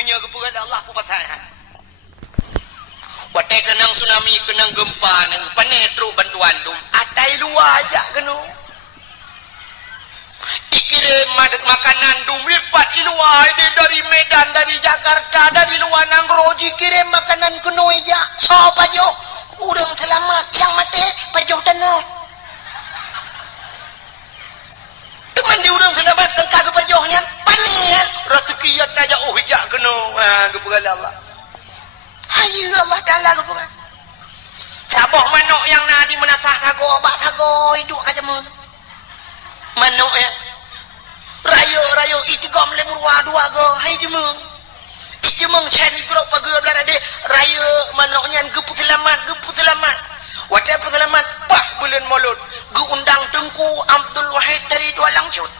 menyaga kepada Allah ku pasahan. Watai kenang tsunami, kenang gempa, nang panetro bantuan dum. Atai luar aja kena. Ikirim makanan dum lipat di luar dari Medan, dari Jakarta, dari luar Nangroji kirim makanan kena aja. So pajo, urang selamat yang mati pajo tanah. Teman di urang selamat tengkak ke pajohnya, panian rezeki ya taja oh hijak kena. Kepada Allah. Hayu Allah Ta'ala kepada. Saboh manuk yang nadi menasah sago, bak sago hidup aja mun. Manuk ya. Rayo itigom lemurwa dua go hai jemeng. Ijemeng chen ikro pagi belara de rayo manuknya gepu selamat. Wadah selamat pak bulan Maulud. Gu undang Tengku Abdul Wahid dari Dua Langcut.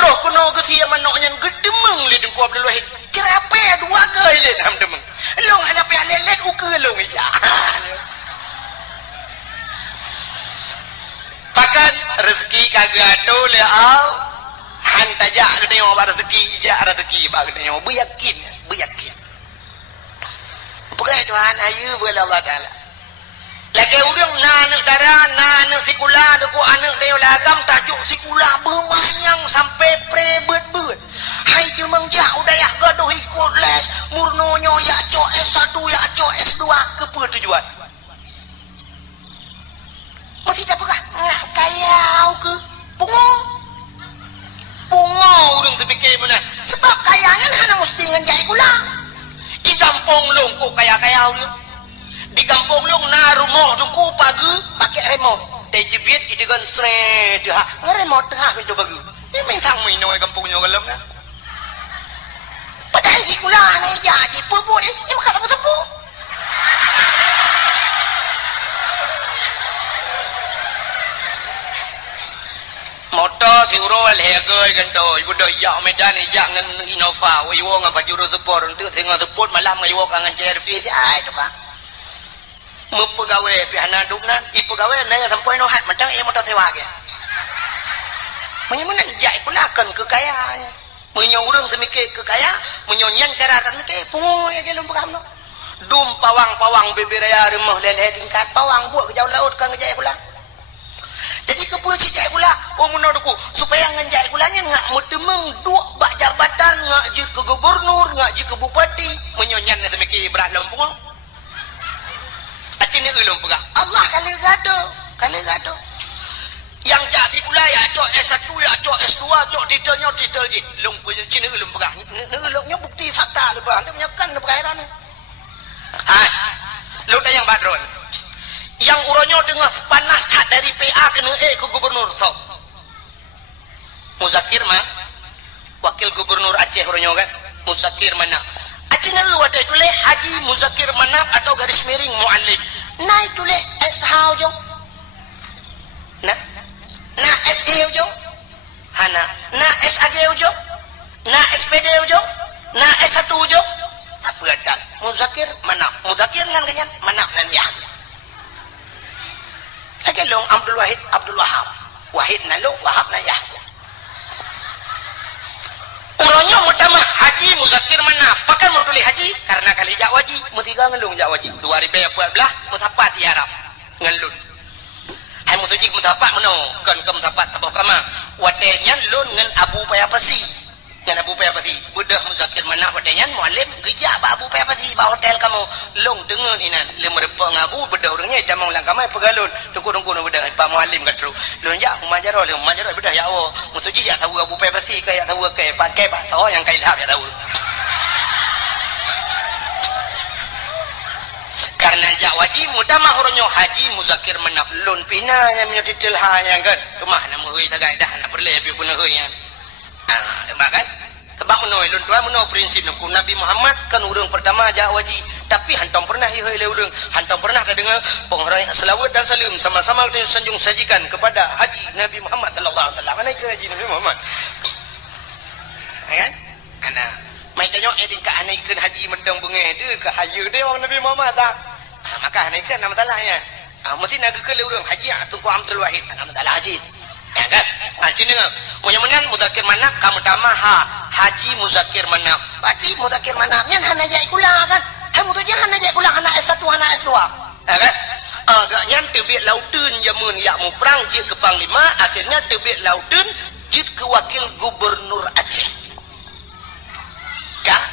Roh kuno ke sia manuknya gedemeng le Tengku Abdul Wahid. Kerape dua go le ham demeng. Long hadapi lelet uke long ija. Pakan rezeki kagak tu le al hantaja ke tengok rezeki ija rezeki bag tengok beryakin pegai Tuhan ayu kepada Allah Taala lagi urang nak darah nak sekolah deku anak dia lagam tajuk sekolah bermanyang sampai prebet hai cumang jak udayah gaduh ikut les murnonyo ya cok S1 ya cok S2 ke tujuan masih tak pegah ngak kayau ke pungo urang terfikir benar sebab kayanya hana mesti ngenjai kula di kampung long kok kaya-kayau dia di kampung long na rumah tungku pagi pakai remote teh jebit itu kan sret dah ngeremote dah itu bagi ini mentang minoi kampungnya kalam na padahal si kula ni jadi pupu ni makan tepu-tepu motor si urol hegai ganto ibu dah ya Medan ya ngan Innova wiwo ngan pajuro support untuk tengah support malam ngayo kangen CRV ai tu ka mu pegawe pihana duknan i pegawe nang sampai no hat macam motor sewa ke menyemen jai kulakan kekayaan munyo urang semikir kekaya munyo nyan cara tak semikir pungo ya gelum pegam no dum pawang beberaya rumah leleh tingkat pawang buat ke jauh laut kan ngejai kula jadi kepu cicai gula menurutku supaya ngenjai gulanya ngak mutemeng dua bak jabatan ngak je ke gubernur ngak je ke bupati menyonyan semiki berat lompong acini ulum pegah Allah kali gado yang jadi gula ya cok S1 ya cok S2 cok titel je lompong cini ulum pegah ulumnya bukti fakta lu bang dia menyiapkan lu perkairan ni lu dah yang badron yang uronyo tengah panas tak dari PA kena ke gubernur so Muzakir mah wakil gubernur Aceh uronyo kan Muzakir mana Aceh nak wadah tu leh Haji Muzakir mana atau garis miring Muallim naik tu leh SH ujung na SE ujung hana na SAG ujung na SPD ujung na S1 ujung apa ada Muzakir mana Muzakir ngan kenyan mana nan ya lagi long Abdul Wahab Wahid nalo Wahab naya uronyo utama Haji Muzakir mana pakai mau tulis haji karena kali jak waji mutiga ngelung jak waji 2014 mutapat di Arab ngelun hai mutujik mutapat meno kan ke mutapat tabuh kama watenya lun ngen Abu Payapasi ngen Abu Payapasi budah Muzakir mana watenya muallim geja Abu Payapasi ba hotel kamu long dengen inan lemerpa ngabu bedah orangnya jamang lang kamai pegalun tungku bedah Pak muallim katru lun ja majaro bedah ya Allah musuji ja tahu Abu Payapasi kayak tahu kayak pakai bahasa yang kai lahap ya tahu karena jak wajib mutama horonyo Haji Muzakir menap lun pina yang menyotitil hayang kan rumah nama hui tagai dah nak perle pi pun hui yang kan sebab menoi lun tua menoi prinsip nak Nabi Muhammad kan urang pertama jak wajib tapi hantam pernah hiu le urang hantam pernah ke dengar penghormatan selawat dan salam sama-sama kita sanjung sajikan kepada Haji Nabi Muhammad sallallahu alaihi wasallam mana ke Haji Nabi Muhammad kan ana mai tanya tingkah anaikkeun haji mendang bengeh deui ke hayu deui wong Nabi Muhammad tak maka anaikkeun nama talahnya mesti nak ke le urang haji Tungku Abdul Wahid nama talah haji ya kan cini ngam munyan Muzakir mana kamu tamah Haji Muzakir Manap. Berarti Muzakir Manap nyan hana jai kula kan. Hamu tu hana jai kula hana S1 hana S2. Kan? Agaknya terbit lautun jamun yakmu perang jid ke Panglima, akhirnya terbit lautun jid ke Wakil Gubernur Aceh. Kah?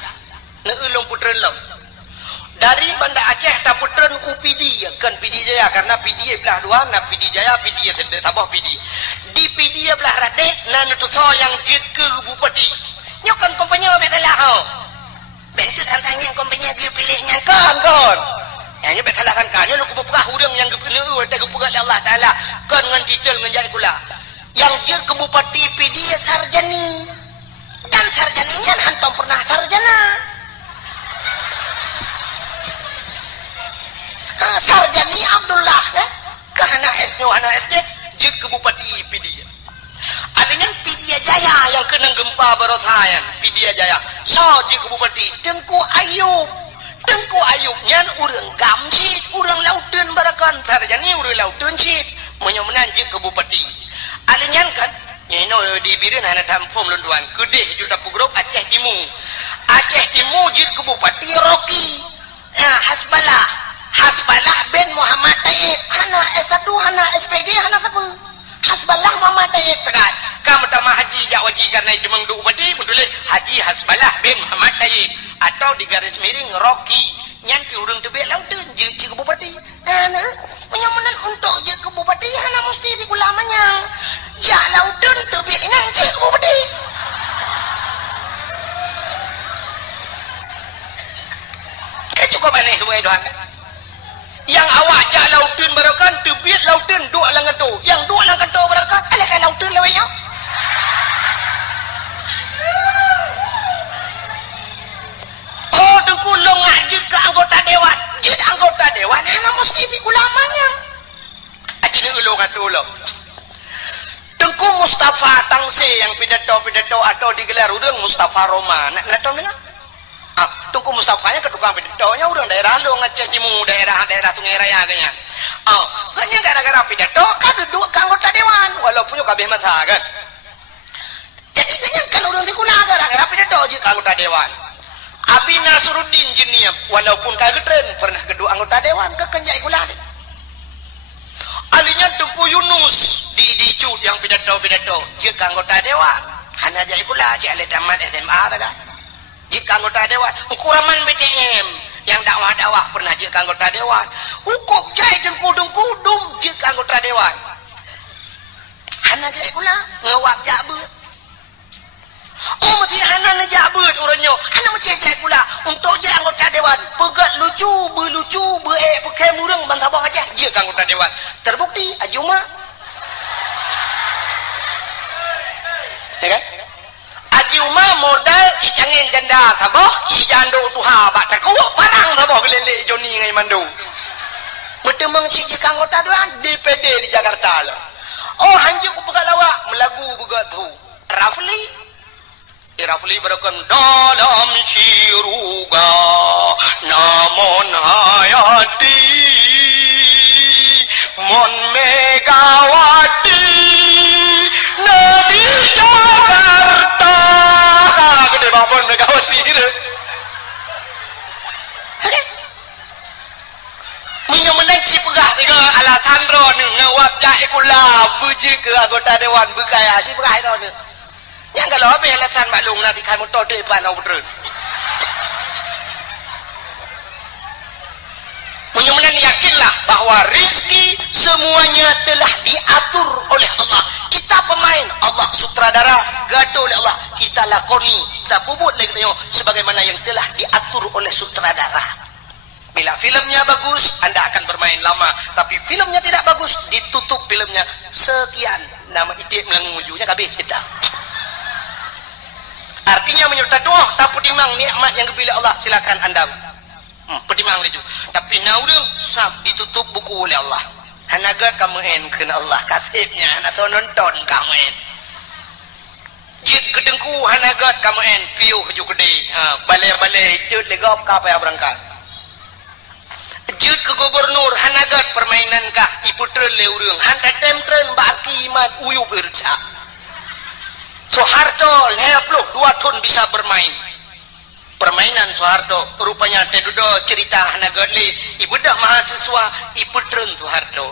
Neulung putren laut. Dari Banda Aceh tak putren UPD kan PD Jaya karena PD belah dua na PD Jaya PD tidak tabah PD. Di PD belah radek na nutuso yang jid ke bupati. Nyokan kompanyo betalah hau. Bentuk tantangnya kompanyo dia pilihnya kan. Hanya betalahkan kanyo lu kupegah urang yang gepenu ada gepegah Allah Taala kan ngan detail ngan jai kula. Yang jid ke bupati PD sarjani. Dan sarjaninya hantam pernah sarjana. Sarjani Abdullah ke anak SD jid ke bupati Pidia. Adanya Pidia Jaya yang kena gempa barosayan Pidia Jaya. So jid ke bupati Tengku Ayub nyan urang gamsit urang lautun barakan sarjani urang lautun sit menyomenan jid ke bupati. Adanya kan nyeno di birin hana tampom lunduan kedeh juta pugrop Aceh Timur jid ke bupati Rocky. Hasbalah bin Muhammad Taib hana S1 hana SPG hana apa Hasbalah Muhammad Taib tegat kamu tamah haji jawaji karena demang du badi betulis Haji Hasbalah bin Muhammad Taib atau di garis miring Rocky nyanti urang tebek lautun je ke bupati hana menyamunan untuk je ke bupati hana mesti di ulamanya ja lautun tebek nang je ke bupati cukup aneh semua doang. Yang awak jak lautun barakan tebit lautun dua lang ketu. Yang dua lang ketu barakan alahkan lautun lewanya. Oh tengku long ajit ke anggota dewan. Jid anggota dewan hana mesti di ulamanya. Ajit ni ulung atu ulung. Tengku Mustafa Tangse yang pidato atau digelar urang Mustafa Roma. Nak tahu dengar? Tungku Mustafanya ke tukang pidatonya urang daerah lu Aceh Timur daerah Sungai Raya kayaknya. Kayaknya gara-gara pidato kan duduk ke anggota dewan walaupun kabeh masalah kan. Jadi kayaknya kan urang dikuna gara-gara pidato je ke anggota dewan. Abi Nasruddin Jeniap walaupun kagak tren pernah kedua anggota dewan ke kenjai kula. Alinya Tungku Yunus di cut yang pidato je ke anggota dewan. Hana jai kula je ale tamat SMA ta kan. Jika anggota dewan, ukuraman BTM yang dakwah pernah jika anggota dewan, hukum jai dengku jika anggota dewan. Hana jai kula ngawak jabut. Oh mesti hana ngejabut orangnya. Hana mesti jai kula untuk jai anggota dewan. Pegat lucu, pakai murang bantabah aja jika anggota dewan. Terbukti Ajuma. Ya kan? Haji Umar modal icangin janda saboh ijando tuha bak taku barang saboh gelele Joni ngai mandu bertemang si jika anggota dewan DPD di Jakarta lah. Oh hanjuk pegat lawak melagu begat tu Rafli berakan dalam syuruga namun hayati mon Megawati Nabi Jakarta gede babon Megawati gitu. Menyemenang cipegah tiga ala tandro nih ngawap jai kula buji ke anggota dewan bekaya cipegah itu nih. Yang kalau apa yang alasan maklum nanti kamu tahu depan betul. Menyemenang yakinlah bahwa rizki semuanya telah diatur oleh Allah. Kita pemain, Allah sutradara, gaduh oleh Allah. Kita lakoni, kita bubut lagi sebagaimana yang telah diatur oleh sutradara. Bila filmnya bagus, Anda akan bermain lama. Tapi filmnya tidak bagus, ditutup filmnya. Sekian, nama itik melengujungnya kabeh kita. Artinya menyerta doa, tak pertimang nikmat yang dipilih Allah, silakan Anda pertimang itu. Tapi naudeng sab ditutup buku oleh Allah. Hanagat kamu kena Allah kasibnya atau nonton kamu jid kedengku hanagat kamu piu haju gede balai jid legop kapaya berangkat jid ke gubernur hanagat permainan kah iputren leurung hanta temtren baki iman uyub irca Soeharto 20 2 pun bisa bermain. Permainan Soeharto rupanya tedudo cerita hana godli ibu dah mahasiswa ibu trun Soeharto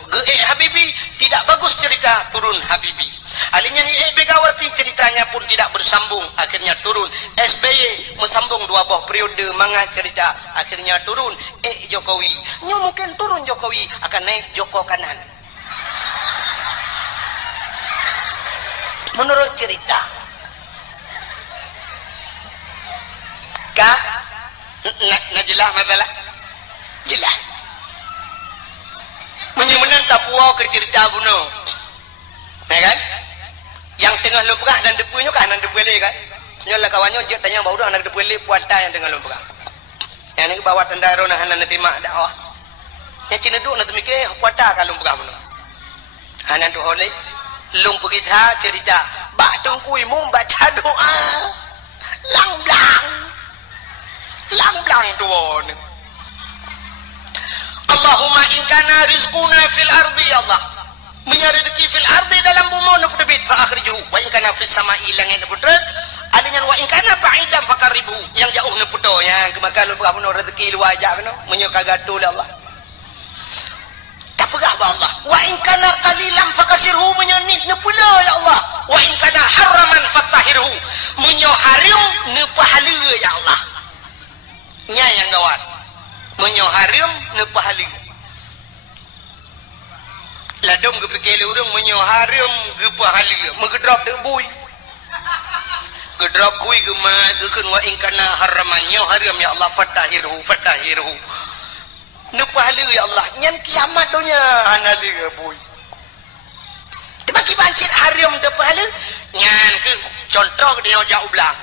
Habibi tidak bagus cerita turun Habibi alinya ni Begawati ceritanya pun tidak bersambung akhirnya turun SBY mensambung 2 buah periode manga cerita akhirnya turun Jokowi nyo mungkin turun Jokowi akan naik Joko kanan menurut cerita kah? Jelas masalah? Jelas. Menyemenan tak puas ke cerita bunuh. Ya kan? Yang tengah lomperah dan depunya kan dan depule kan? Nyolah kawannya je tanya baru dah nak depule puata yang tengah lomperah. Yang ni bawa tendaro nah nan terima dakwah. Yang Cina duk nak mikir puata kan lomperah bunuh. Hanan tu oleh lumpur kita cerita bak tungku imum baca doa. Lang blang. Lang-lang tuan. Allahumma in kana rizquna fil ardi ya Allah. Menyari rezeki fil ardi dalam bumi nak debit fa akhrijuhu wa in kana fis sama'i langit putra adanya wa in kana ba'idan faqaribu yang jauh ne puto yang kemakan lu berapa rezeki luar ajak kena menyo kagatul Allah. Tak pegah ba Allah. Wa in kana qalilan fakasirhu menyonit ne pula ya Allah. Wa in kana haraman fatahirhu menyo harim ne pahala ya Allah. Nya yang gawat menyo harim ne pahala ladom ke pikir urang menyo harim ke pahala megedrop de bui gedrop bui ke ma keun wa in kana haraman nyo harim ya Allah fatahirhu ne pahala ya Allah nyan kiamat dunia anali ke bui dibagi bancit harim de pahala nyan ke contoh dia jauh belang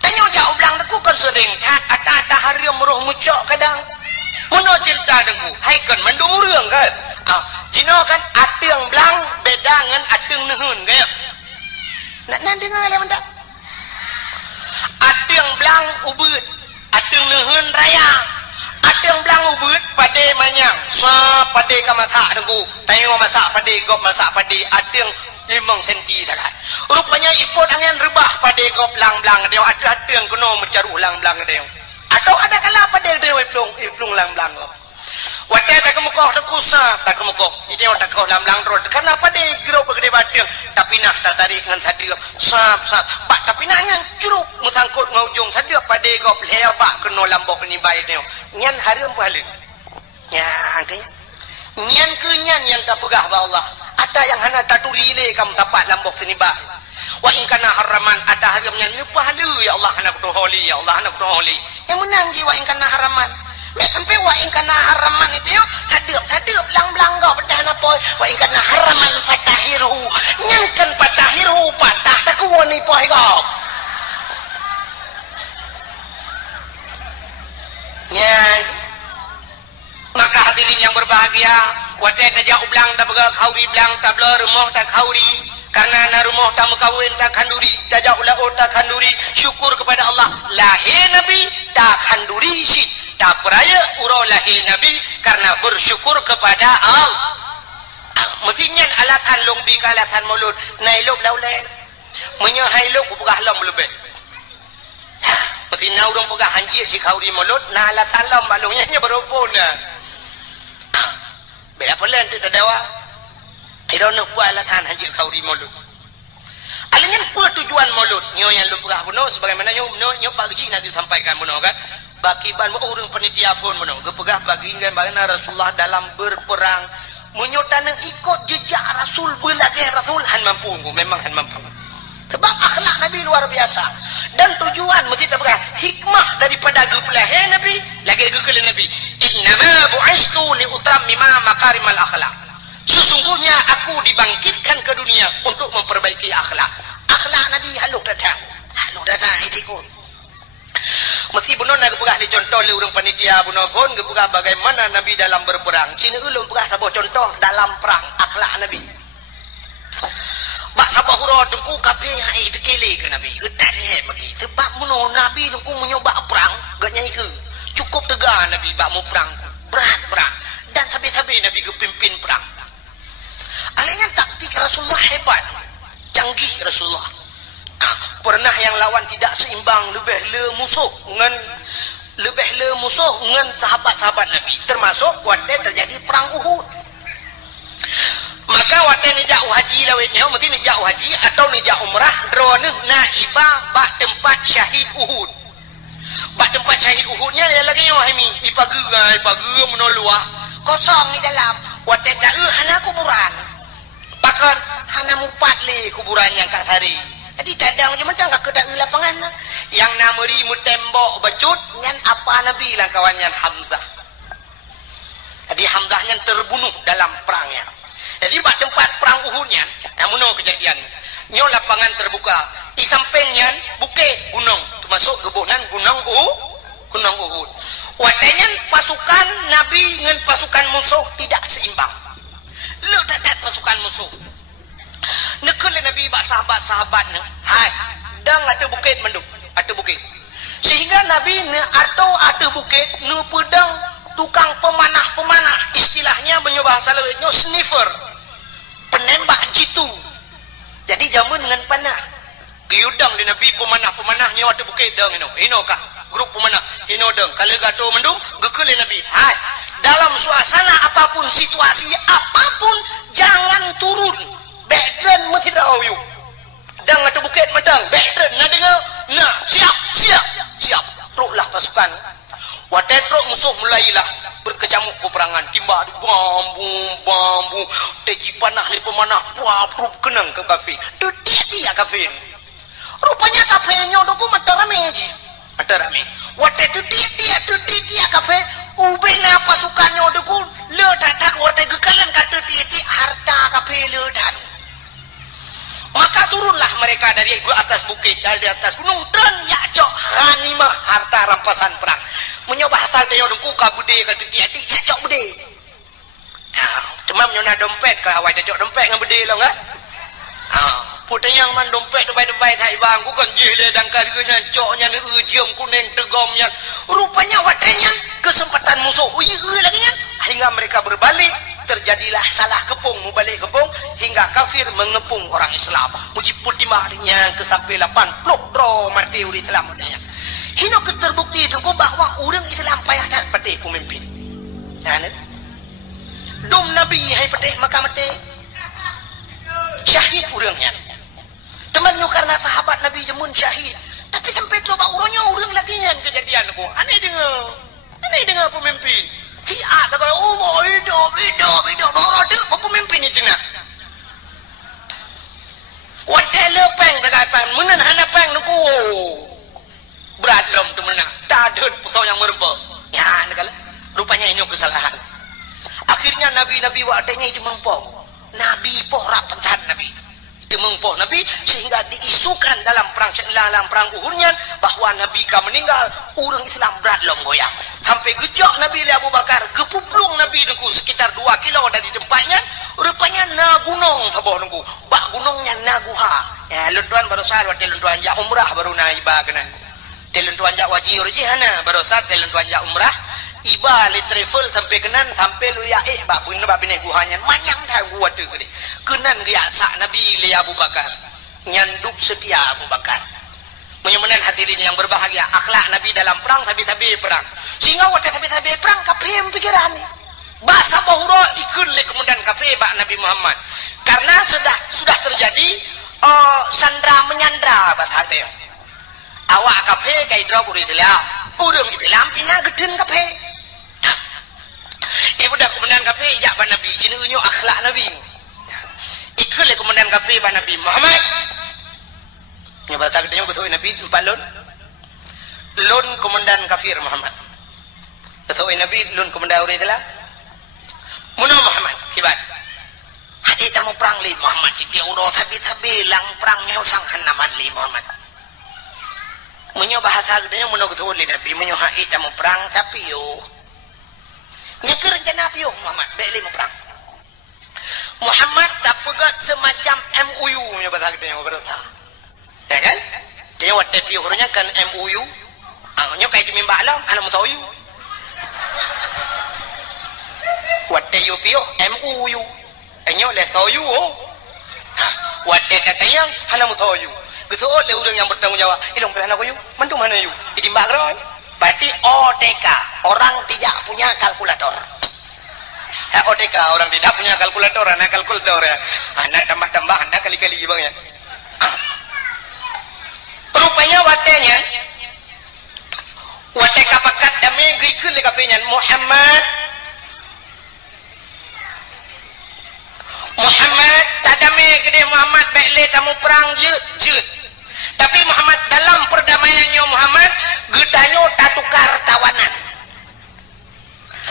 tanya jauh belang aku kan sering cat ata harim roh mucok kadang mono cerita dengku hai kan mendung urang kan jino kan ateung belang beda ngan ateung neun kan nak dengar le mendak ateung belang ubud ateung neun raya ateung belang ubud pade manyang sa pade kamatha dengku tengok masak pade gop masak pade ateung 5 senti tak rupanya ipot angin rebah pada gop lang-lang dia ada yang kena mencaruh lang-lang dia atau ada kala pada dia iplung lang-lang wate tak kemukoh tak kusa tak kemukoh itu tak kau lang-lang road karena pada gero begede batang tapi nak tertarik dengan sadio sap pak tapi nak ngan curuk musangkut ngaujung sadio pada gop leba kena lambok ni baik dia nyan harum pahala nya angkanya nyan kenyan yang tak pegah ba Allah ada yang hana taturi le kam tapak lambok sini ba wa in kana haraman ada haramnya ni pahala ya Allah hana kuholi ya Allah hana kuholi yang menang ji wa in kana haraman me sampai wa in kana haraman itu yo sadeup lang-lang gau pedah na poi wa in kana haraman fatahiru nyankan fatahiru patah tak kuoni poi gau nya maka hadirin yang berbahagia wadah tak jauh belang tak bergerak kauri belang tak belah rumah tak kauri karena na rumah tak mekawin tak kanduri tak jauh lah tak kanduri syukur kepada Allah lahir Nabi tak kanduri si tak peraya urau lahir Nabi karena bersyukur kepada Allah mestinya alatan longbi ke alatan mulut nailuk laulai menyahai luk pegah lam lebih mesti na urang pegah hanjir si kauri mulut na alatan lam malungnya berupun bela pelan tu tadawa irona buat alatan hanjir kauri mulut alingan apa tujuan mulut nyo yang lumrah buno sebagaimana nyo pak kecil nanti sampaikan buno kan bakiban urang panitia pun buno gepegah bagi dengan bagaimana Rasulullah dalam berperang menyotana ikut jejak Rasul belage Rasul han mampu memang han mampu sebab akhlak Nabi luar biasa dan tujuan mesti terpegang hikmah daripada gepelah Nabi lagi gepelah Nabi innama bu'istu li utammima makarimal akhlak sesungguhnya aku dibangkitkan ke dunia untuk memperbaiki akhlak Nabi haluk datang ikut mesti bunuh nak gepegah ni contoh le urang panitia bunuh pun gepegah bagaimana Nabi dalam berperang Cina ulun pegah sabah contoh dalam perang akhlak Nabi bak sabah hura dengku kape hai tekele ke Nabi getat he bagi sebab bunuh Nabi dengku menyoba perang gak nyai ke cukup tegar Nabi bak mu perang berat perang dan sabi-sabi Nabi ke pimpin perang alanya taktik Rasulullah hebat canggih Rasulullah pernah yang lawan tidak seimbang, lebih le musuh dengan sahabat-sahabat Nabi, termasuk waktu terjadi perang Uhud. Maka waktu ni jauh haji lawetnya, mesti ni jauh haji atau ni jauh umrah, droneh naibah bak tempat syahid Uhud. Bak tempat syahid Uhudnya dia lagi wahimi, ipage menoluah kosong di dalam. Waktu tak hana kuburan. Bahkan hana mupat le kuburan yang kat hari. Jadi dadang je mentang ke dak lapangan. Yang nameri mutembok becut nyan apa Nabi lah kawannya Hamzah. Jadi Hamzah yang terbunuh dalam perangnya. Jadi bak tempat perang Uhudnya, yang mana kejadian? Nyo lapangan terbuka. Di sampingnya bukit gunung, termasuk gebunan gunung Uhud. Watanya pasukan Nabi dengan pasukan musuh tidak seimbang. Lu tak pasukan musuh. Nekul Nabi bak sahabat-sahabatnya. Hai, dang ada bukit mendung, ada bukit. Sehingga Nabi atau ada bukit nu pedang tukang pemanah, istilahnya bahasa lewatnya sniffer. Penembak jitu. Jadi jamun dengan panah. Giudang di Nabi pemanah-pemanahnya ada bukit dang ino kah grup pemanah ino dang kalau gato mendung gekul Nabi. Hai, dalam suasana apapun, situasi apapun, jangan turun. Backdren mesti dawu. Dang ada bukit medang, backdren na dengar. Nah, siap. Teruklah pasukan. Waktu truk musuh mulailah berkecamuk peperangan, timba bambu teji panah li pemanah puap kenang ke kafir. Tu dia kafir. Rupanya kafirnya doku mata rame je. Mata rame. Waktu tu dia kafir ubena pasukannya doku le tak waktu gekalan kata dia harta kafir le dan. Maka turunlah mereka dari atas bukit, dari atas gunung dan yakjok hanimah harta rampasan perang. Menyoba hasil dia dengku ka bude kata dia yakjok bude. Cuma menyona dompet ke awak yakjok dompet dengan bude lah enggak? Putih yang man dompet debai-debai thai bang ku kan jile dan kariganya coknya ni ujium kuning tegomnya. Rupanya watanya kesempatan musuh lagi nya hingga mereka berbalik. Terjadilah salah kepung, mubalik kepung hingga kafir mengepung orang Islam. Muji putimahnya ke sampai 80 dro mati uri Islam mudanya. Hino keterbukti itu bahwa orang Islam payah dan patih pemimpin. Dom Nabi hai patih maka mati. Syahid orangnya. Teman nu karena sahabat Nabi jemun syahid. Tapi sampai tu orangnya orang lagi yang kejadian aku. Aneh dengar pemimpin. Siap tak kalau hidup baru ada pemimpin itu nak. Wadah lepeng tak apa, menan hana peng nuku. Berat lom tu mana? Tak ada pusau yang merempah. Ya, negala. Rupanya ini kesalahan. Akhirnya Nabi wadahnya itu mempong. Nabi porak pentan Nabi. Itu mempong Nabi sehingga diisukan dalam perang Uhudnya bahwa Nabi kan meninggal, orang Islam berat lom goyang. Sampai gejok Nabi Abu Bakar, gepuplung Nabi nunggu sekitar 2 kilo dari tempatnya. Rupanya na gunung sabah nunggu. Bak gunungnya Naguha. Ya, luntuan baru sah waktu luntuan jak umrah baru na iba kenan. Luntuan jak wajib urjihana baru sah luntuan jak umrah. Iba li travel sampai kenan sampai lu ya bak bun bak bini guhanya manyang dah gua tu gede. Kenan gaya sak Nabi Abu Bakar. Nyanduk setia Abu Bakar. Menyamanan hadirin yang berbahagia, akhlak Nabi dalam perang tabi-tabi perang. Sehingga waktu tabi-tabi perang kafir pikiran ni. Bahasa bahura ikut le kemudian kafir bak Nabi Muhammad. Karena sudah terjadi sandra menyandra bahasa dia. Awak kafir kai drog uri Islam. Urang Islam pina geden kafir. Budak kemudian kafir jak bak Nabi, jenenge akhlak Nabi. Ikut le kemudian kafir bak Nabi Muhammad. Nyoba tak dia betul Nabi 4 lon komandan kafir Muhammad. Betul Nabi lon komandan orang Islam. Muno Muhammad kibat. Hadi tamu perang li Muhammad dia udah tabi lang perangnya sang hanaman li Muhammad. Munyo bahasa gedenya muno betul li Nabi munyo hai tamu perang tapi yo. Nyeker rencana piyo Muhammad beli mau perang. Muhammad tak pegat semacam MOU nya bahasa gedenya berita. Ya kan? Dia waktu piuhnya kan MOU. Nya kayak di mimba alam, anak mau tahu you. Waktu you piuh MOU. Nya le tahu you. Waktu kata yang anak mau tahu you. Getul le urang yang bertanggungjawab. Ilong pelana ko yu, mandu mana yu? Itimbang roy. Berarti OTK, orang tidak punya kalkulator. OTK, orang tidak punya kalkulator, anak kalkulator ya. Anak tambah-tambah, anak kali-kali bang ya. Rupanya watenya, wateka pakat dami gikul le kafenya Muhammad tadame gede Muhammad baikle tamu perang jeut. Tapi Muhammad dalam perdamaiannya Muhammad gedanyo tak tukar tawanan.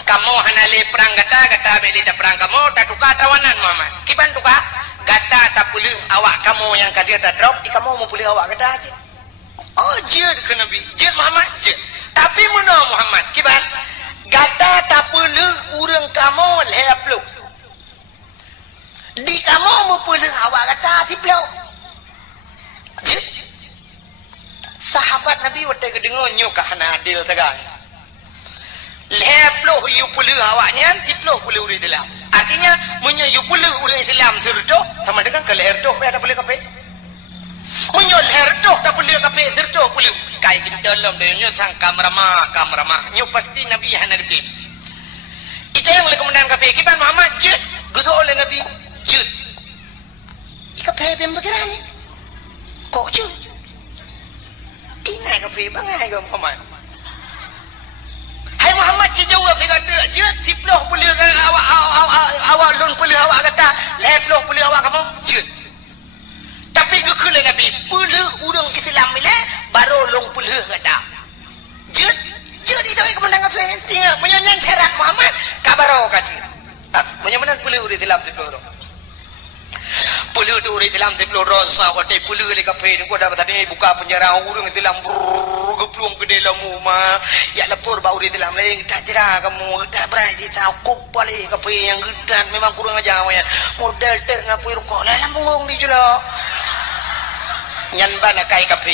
Kamu hanale perang gata baikle tak perang kamu tak tukar tawanan Muhammad. Kiban tukar gata tak pulih awak kamu yang kasih tak drop di kamu mau pulih awak gata aja. Oh jeut ke Nabi, jeut Muhammad jeut. Tapi mana Muhammad kiban gata tak pulih urang kamu lepluk. Di kamu mau pulih awak gata tiplau. Jeut. Sahabat Nabi waktu kedengar nyukah na adil tegang. Leploh yu puluh awaknya, tiploh puluh uri dalam. Artinya, munya yu puluh uri dalam serdoh, sama dengan ke leher doh, ada puluh kape. Munya leher doh, tak puluh kape, serdoh puluh. Kayak gini dalam, dia nyu sang kamramah. Nyu pasti Nabi yang nabi. Itu yang oleh kemudian kape. Kiban Muhammad, jut. Gutu oleh Nabi, jut. Kape yang bergerak ni. Kok jut? Ingat kafe bangai ke Muhammad. Hai Muhammad si jawab dia kata, jeut siploh boleh awak lun boleh awak kata, leploh boleh awak kamu jeut. Tapi gekule Nabi, boleh urang Islam ni baru long boleh kata. Jeut itu kemenang kafe tinggal menyanyian syarat Muhammad kabaro kaji. Menyanyian boleh urang Islam siploh. Puluh tu orang dalam teplo rosa, kau teh puluh le kafe ni kau dapat tadi buka penjara orang dalam geplum ke dalam rumah, ya lepur bau di dalam lagi tak cerah kamu tak berani tahu kupali kafe yang gedan memang kurang aja awalnya model ter ngapui rukuk dalam bungong di jula, nyan bana kai kafe,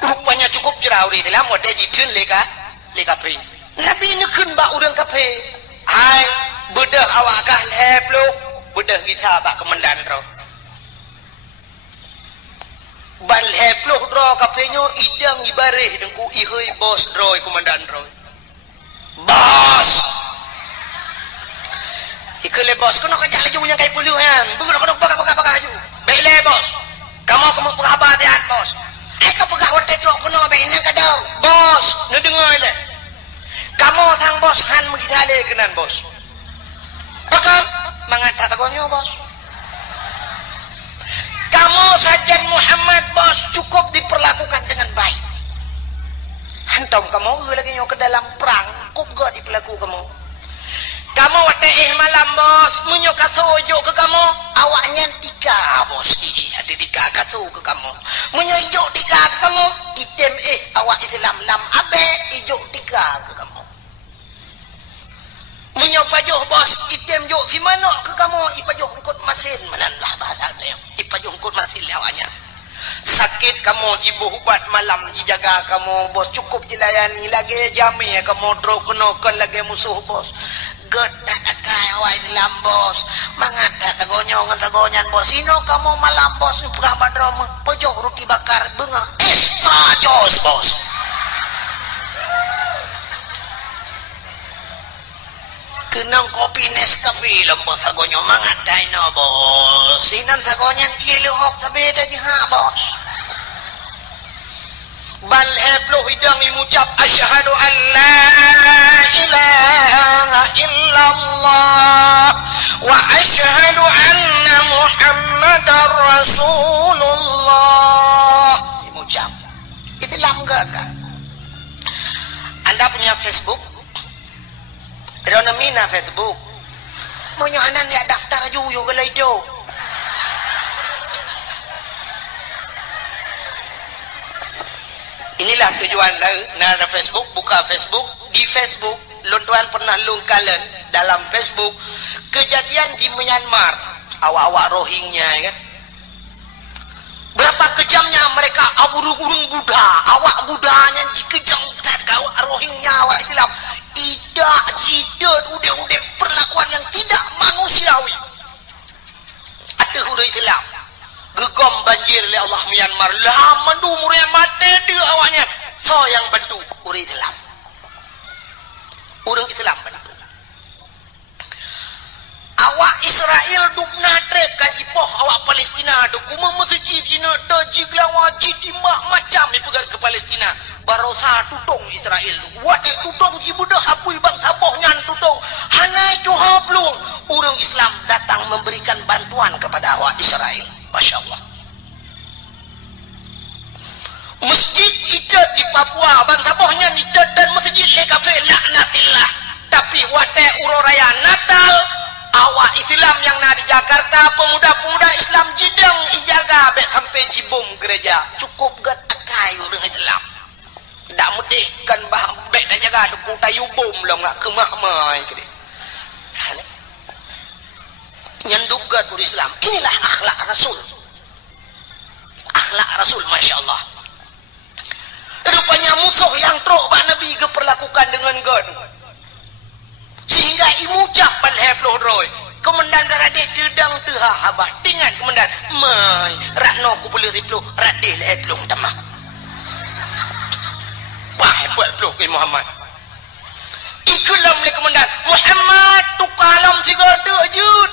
rupanya cukup cerah orang dalam model jidun le kafe, Nabi nyekun bau orang kafe, hai. Bedah awak kah leplo, bedah kita bak kemendan ro. Ban leplo ro kapenyo idang ibareh dengku ihoi bos ro kemendan ro. Bos. Ikele bos kono kerja laju yang kai puluhan. Bukan kono pakai aju. Baiklah bos. Kamu pegah batian bos. Kau pegah hotel ro kono baik nang kadau. Bos, ngedengar le. Kamu sang bos han megidale kenan bos. Bahkan mengata tagonyo bos. Kamu saja Muhammad bos cukup diperlakukan dengan baik. Hantam kamu lagi nyo ke dalam perang, kok gak diperlaku kamu. Kamu waktu malam bos, munyo kasojo ke kamu, awaknya tiga bos. Ada tiga kaso ke kamu. Munyo ijo tiga ke kamu, item awak Islam lam abe ijo tiga ke kamu. Menyopajuh bos item jok si mana ke kamu ipajuh ikut masin mananlah bahasa dia ipajuh ikut masin lawanya sakit kamu jibuh ubat malam dijaga kamu bos cukup dilayani lagi jami kamu dro kenokan lagi musuh bos getak akai awak Islam bos mangata tagonyan bos ino kamu malam bos pegah badro pojok roti bakar benga extra jos bos. Kenang kopi Nescafe lembut sagonyo mangatai no bos. Sinan sagonyan iluhop sabeda jiha bos. Bal hebloh hidang imucap asyhadu an la ilaha illallah wa asyhadu anna Muhammadar Rasulullah. Imucap. Islam gak kan? Anda punya Facebook? Mina Facebook. Monyo anan ya daftar juyo galay do. Inilah tujuan nara Facebook, buka Facebook. Di Facebook, lontuan pernah lungkalan dalam Facebook kejadian di Myanmar. Awak-awak Rohingya kan. Berapa kejamnya mereka aburung-urung Buddha, awak Buddhanya kejam tat kau Rohingya awak Islam. Tidak jidat udah perlakuan yang tidak manusiawi. Ada huruf Islam gegom banjir oleh Allah Myanmar lah mandu murian mati dia awaknya so yang bantu orang Islam bantu awak Israel dukna trep kaji poh awak Palestina duk umum masjid ina tajig lawaji timbak macam dipegang ke Palestina barosa tutong Israel wat tutong ji budak apui bangsa boh nyan tutong hanai juha pelung orang Islam datang memberikan bantuan kepada awak Israel. Masya Allah. Masjid icat di Papua bangsa bohnya icat dan masjid le kafe laknatillah tapi wate uroraya Natal awak Islam yang na di Jakarta pemuda-pemuda Islam jidang ijaga be sampai jibum gereja cukup gat akai orang Islam dak mudih kan bah be dak jaga duku tayu bom lo ngak kemah mai kede nyanduk gat ur Islam inilah akhlak Rasul Masya Allah. Rupanya musuh yang trok bah Nabi keperlakukan dengan God sehingga imucap ban heploh roy komandan daradeh tedang teha habah tingan komandan mai rakno ku boleh riploh radeh heploh tamah bah heploh ke Muhammad ikulam le komandan Muhammad tukalam sigada jud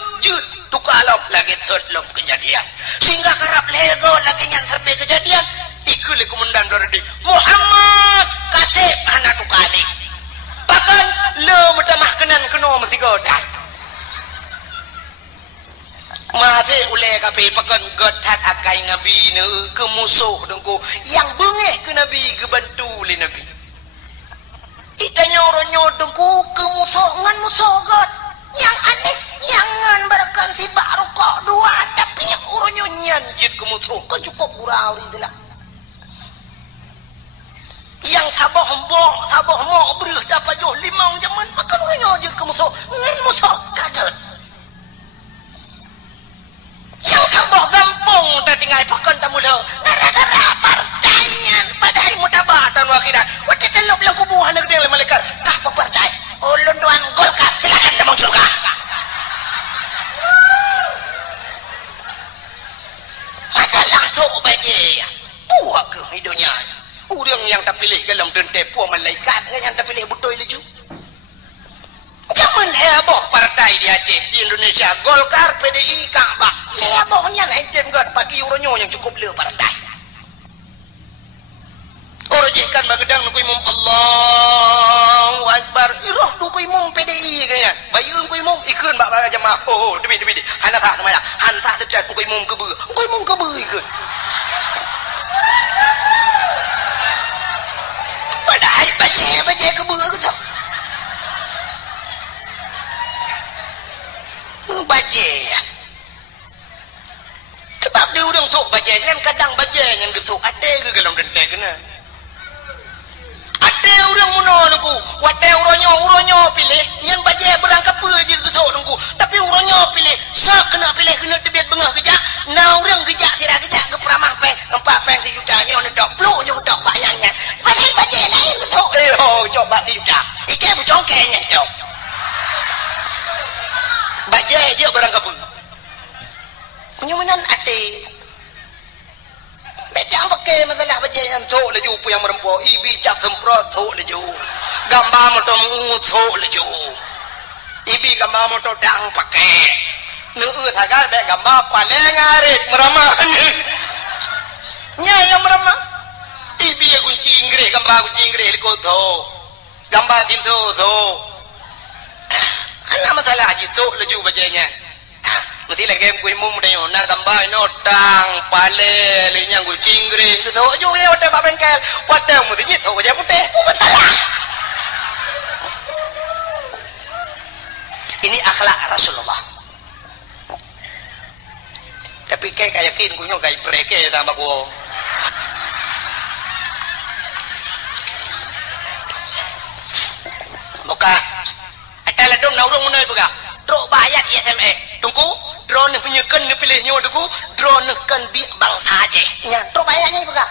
tukalam lagi sedlom kejadian sehingga kerap lego lagi nyan serbe kejadian ikul le komandan daradeh Muhammad kasih anak tukali bahkan le metamah kenan kena mesti godat masih oleh kape pakan godat akai Nabi ne ke musuh dengku yang bengeh ke Nabi ke bantu le Nabi itanya orangnya dengku ke musuh ngan musuh god yang aneh jangan berakan si baru kok dua tapi orangnya nyanjit ke musuh ke cukup gurau itulah yang sabah mau beri dapat jauh limau zaman makan orangnya je ke musuh ngan musuh kaget yang sabah gampang tak tinggal pakan tamu dah gara-gara partainya padahal mutabatan wakilnya wakil celok yang kubuhan negeri oleh malaikat kah partai ulun doan Golkar silakan demang surga masa langsung baje buah ke hidupnya orang yang terpilih dalam dente puan malaikat yang terpilih betul itu zaman heboh partai di Aceh di Indonesia Golkar PDI Ka'bah hebohnya naik god bagi orangnya yang cukup le partai orang jihkan bagedang nukui imam Allahu Akbar iroh nukui imam PDI kaya bayi nukui imam ikun bak baga jamaah demi hanasah semaya hansah terjad nukui imam kebe ikun padahal baje kebe gitu baje sebab dia orang sok baje yang kadang baje yang gesok ada ke dalam dente kena ada orang menolakku wate orangnya pilih yang baje berangkat je gesok nunggu tapi orangnya pilih sak kena pilih kena tebet bengah kejak na orang kejak sirah kejak ke peramah peng 4 peng 1 juta ni orang dok peluk je dok bayangnya padahal baje lain gesok coba 1 juta ikan bercongkenya jauh baje je berangkat pun penyumanan ate becang pakai masalah baje yang sok laju pu yang merempok ibi cap semprot sok laju gambar motor sok laju ibi gambar motor dang pakai nu thagal be gambar paling arit meramah nya yang meramah ibi kunci Inggris gambar kunci Inggris liko tho gambar tim tho ana masalah haji sok laju bajenya mesti lagi kui mum deh onar gambar ini otang pale linya gue cingring gitu aja ya otak pak bengkel otak mesti gitu aja putih masalah ini akhlak Rasulullah tapi kayak yakin gue nyok kayak mereka tambah gue buka ada ledom naurung munai buka drok bayat ISME tunggu drone penyekan pilihnya deku drone kan bi bangsa Aceh nya drok bayatnya buka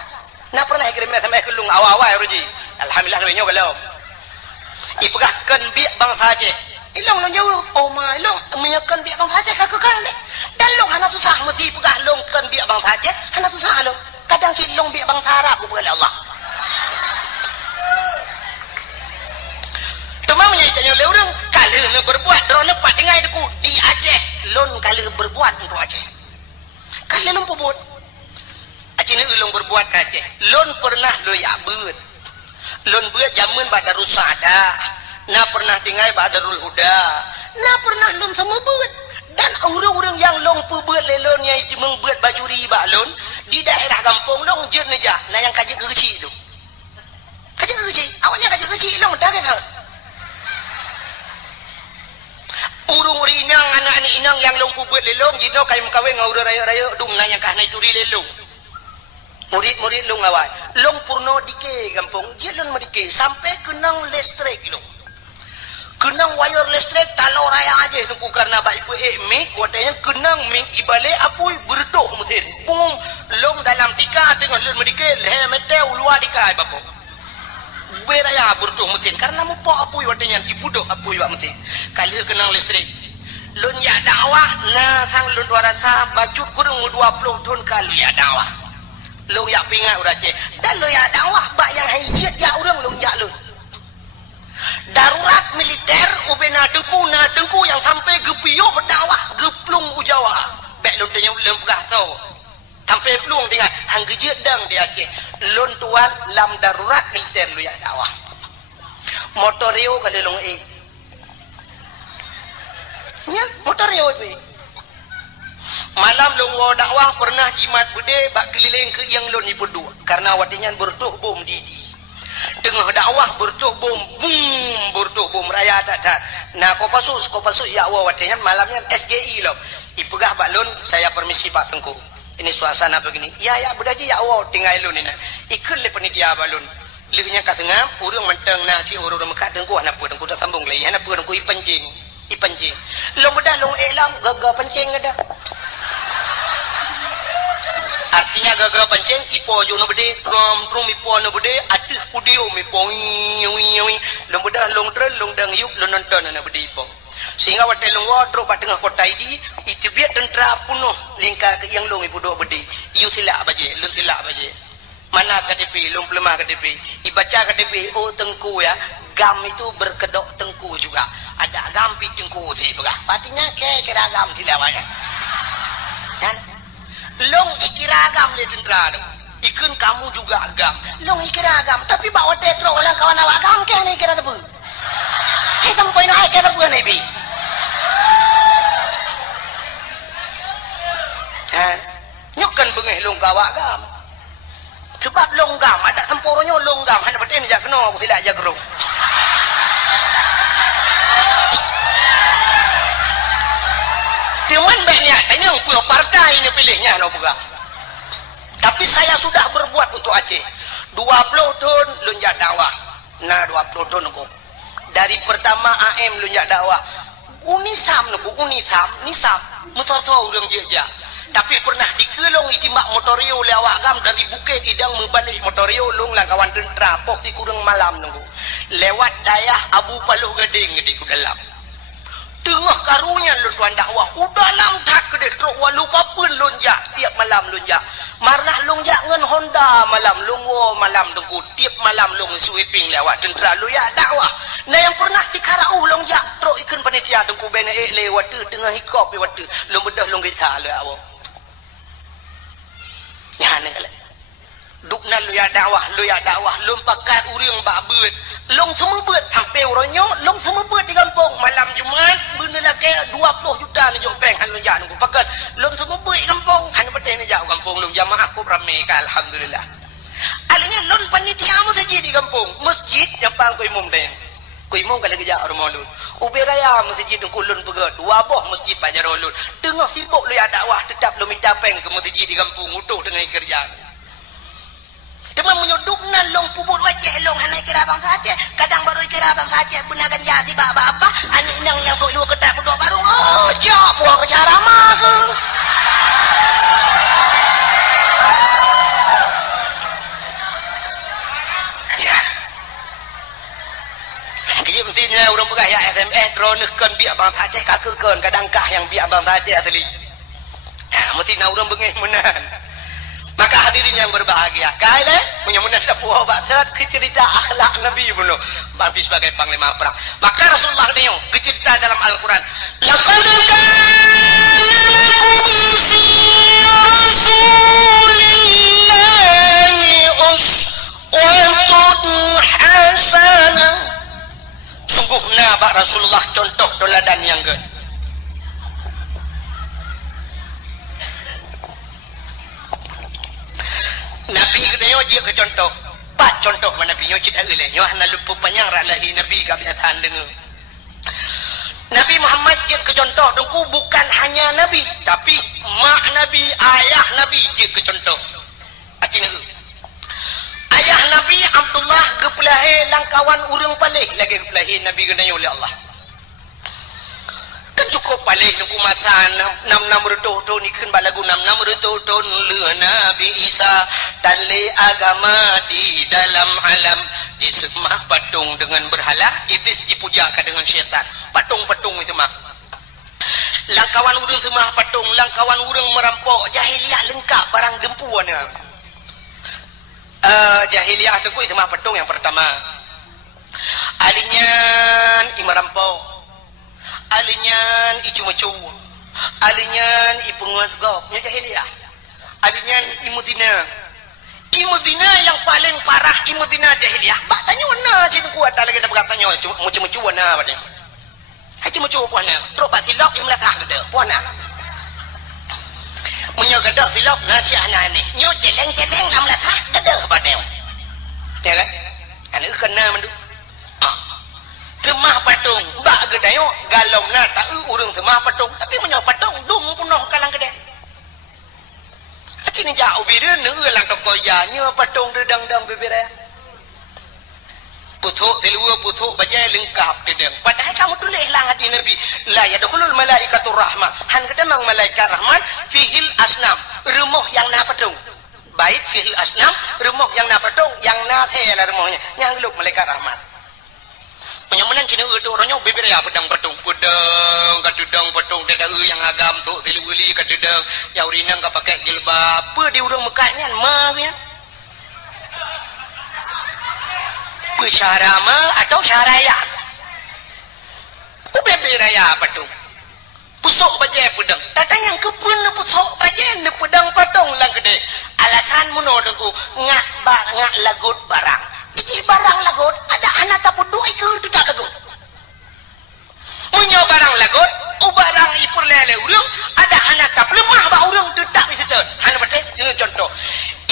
na pernah kirim SMS ke lung awal-awal roji alhamdulillah lebihnya belum ipegah kan bi bangsa Aceh ilong long jauh oh my long menyakan biak bang saja kau kan deh dan long hana susah mesti pegah long kan biak bang saja hana susah long kadang si long biak bang Arab boleh Allah teman menyaitannya oleh orang kalau nak berbuat drone pat dengai deku di Aceh lon kalau berbuat untuk Aceh kalau lon berbuat Aceh ni ulung berbuat ke Aceh lon pernah lo ya beut lon beut zaman Badarul Saada na pernah dengai Badarul Huda na pernah lon sama beut dan orang-orang yang long perbuat lelonnya itu membuat baju riba lon di daerah kampung long jen aja na yang kaji kecil tu kaji kecil awaknya kaji kecil long dah kata urung rinang anak-anak inang yang long perbuat lelong jino kayu mengkawin ngau raya-raya dum na yang kah na itu lelong murid-murid long awal long purno dike kampung dia long medike sampai kenang listrik long kenang wire listrik talo raya aja tunggu karena baik pu mik katanya kenang mik ibale apui berdoh mutin bum long dalam tika dengan long medike le meteu luar tika bapo beraya berdoh mutin karena mupo apui katanya ibudoh apui wak mutin kali kenang listrik long ya dakwah na sang long rasa bacut kurang 20 tahun kalau ya dakwah lo ya pingat udah cek dan lo ya dakwah bak yang hijat ya orang lo ya lo darurat militer ubena dengku yang sampai gepiuk dakwah geplung ujawa bek lo tanya lem pegah tau sampai pelung dengan hang gejat dang di Aceh lon tuan lam darurat militer lo ya dakwah motor rio kalau long nya motor rio malam long dakwah pernah jimat bude bak keliling ke yang lon ni pedu karena watinya bertuh bom didi tengah dakwah bertuh bom bertuh bom raya tak nah kau pasuk ya Allah watinya malamnya SGI lo ipegah balon saya permisi Pak Tengku ini suasana begini ya bedaji ya Allah tinggal lon ini ikut le penitia balon lihnya kat tengah urang menteng nah ci urang mekat Tengku anak Tengku dah sambung lagi anak Tengku ipenjing long bedah long elam gaga pencing ada artinya gagal pancing ipo jo no bede trum ipo no bede adih pudio mi po wi long bedah long tren long dang yuk long nonton na bede ipo sehingga wate long wodro ba tengah kota idi itu biar tentera punuh lingkar ke yang long ipo do bede yu silak baje lun silak baje mana KTP long pelemah KTP ibaca KTP oh Tengku ya gam itu berkedok Tengku juga ada gam pi Tengku sih begah artinya kira gam silawanya kan long ikiragam le tentera tu ikun kamu juga agam long ikiragam tapi bawa tetro lah kawan awak agam ke ni kira tepu sampai nak kira tepu ni bi kan nyukan bengih long kawak agam sebab long gam ada semporonya long gam hanya betul ni jak kena aku silap jak gerung cuman banyak tanya punya partai ini pilihnya no buka. Tapi saya sudah berbuat untuk Aceh 20 tahun lunjak dakwah nah 20 tahun aku dari pertama AM lunjak dakwah unisam nisam mutoto urang je tapi pernah dikelong itimak motorio lewat gam dari Bukit Idang membalik motorio long lah kawan tentera pok di kurang malam nunggu lewat dayah Abu Paluh Gading di dalam tengah karunya lun tuan dakwah udah lam tak kedek truk walupa pun lonjak tiap malam lonjak marnah lonjak ngan Honda malam lungwo malam tengku tiap malam long sweeping lewat tentera lu ya dakwah nah yang pernah sikarau lonjak truk ikan panitia tengku bene lewat tengah hikop lewat long bedah long kisah lu awak ya ni kala dukna lu ya dakwah long pakat urang bak beut long semua beut sampai uronyo long semua beut di kampung malam Jumaat bener lagi 20 juta ni jok bank han lonjak nunggu pakat long semua beut kampung han betul ni jauh kampung long jamaah aku ramai ka alhamdulillah alanya long panitia mu saja di kampung masjid jampang ku imam den ku imam kalau kerja rumah lu uberaya masjid ku lun pegat dua boh masjid Pajarolun tengah sibuk lu ya dakwah tetap lu minta peng ke masjid di kampung utuh dengan kerja cuma menyuduk nan long pubur wajah long hanai kira bang saja kadang baru kira bang saja gunakan jadi bapa anak inang yang sok dua ketak berdua baru oh jauh buah bicara mah ke ya kerja mesti Nya urang pegah ya SMS dronekeun biak bang Aceh kakekeun kadangkah yang biak bang Aceh tadi. Nah, mesti na urang bengeh menan. Maka hadirin yang berbahagia, kaile punya menan sapuh batat ke cerita akhlak Nabi bunuh. Nabi sebagai panglima perang. Maka Rasulullah dia cerita dalam Al-Qur'an, laqad kana uswatun hasanah. Sungguh nabak Rasulullah contoh teladan yang gen. Nabi kedayo dia ke contoh. Pak contoh mana Nabi nyo cerita ele nyo hana lupa panjang lahi Nabi ka biatan dengar. Nabi Muhammad dia ke contoh dengku bukan hanya Nabi tapi mak Nabi, ayah Nabi dia ke contoh. Acina ayah Nabi Abdullah kepelahi langkawan urang palih lagi kepelahi Nabi kedayo oleh Allah. Kan cukup palih nunggu masa 6 tahun ni kan balagu 6 tahun le Nabi Isa tali agama di dalam alam disembah patung dengan berhala iblis dipujakan dengan syaitan patung-patung itu mah langkawan urang sembah patung langkawan urang merampok jahiliah lengkap barang gempuan jahiliah tu ku itu mah patung yang pertama alinyan imarampok alinyan icu-mecu alinyan ipungat gop nya jahiliah alinyan imudina yang paling parah imudina jahiliah bak tanya warna cik kuat lagi dah berkatanya mecu-mecu warna badnya haji mecu puana terus bat silap imlatah gede puana menyo gede silap na ci ana ni nyo celeng-celeng amlatah gede badnya ya kan anu kena mendu semah patung bak gedayo galong na tak urang semah patung tapi menyo patung dum punoh kalang gede acini jauh bireun neueuh lang toko ya nya patung dedang-dang bibiraya putuk tilua putuk bajai lengkap dedang padahal kamu tulis lah hati Nabi la yadkhulul malaikatur rahmah han gede mang malaikat rahmat fihil asnam rumah yang na patung baik fihil asnam rumah yang na patung yang na the lah rumahnya yang geluk malaikat rahmat penyemenan cina itu orangnya bibir ya pedang patung pedang kadudang patung dadau yang agam tu tiluli kadudang yang urinang ka pakai jilbab apa di urang Mekah ni mah ya syara mah atau syaraya ku bibir raya patung pusuk bajai pedang datang yang kepun pusuk bajai ne pedang patung lang gede alasan muno dengku ngak lagut barang jadi barang lagut ada anak tapu dua ikut tu tak lagut punya barang lagut barang ipur lele urang ada anak tapu lemah ba urang tu tak bisa cer hana betul contoh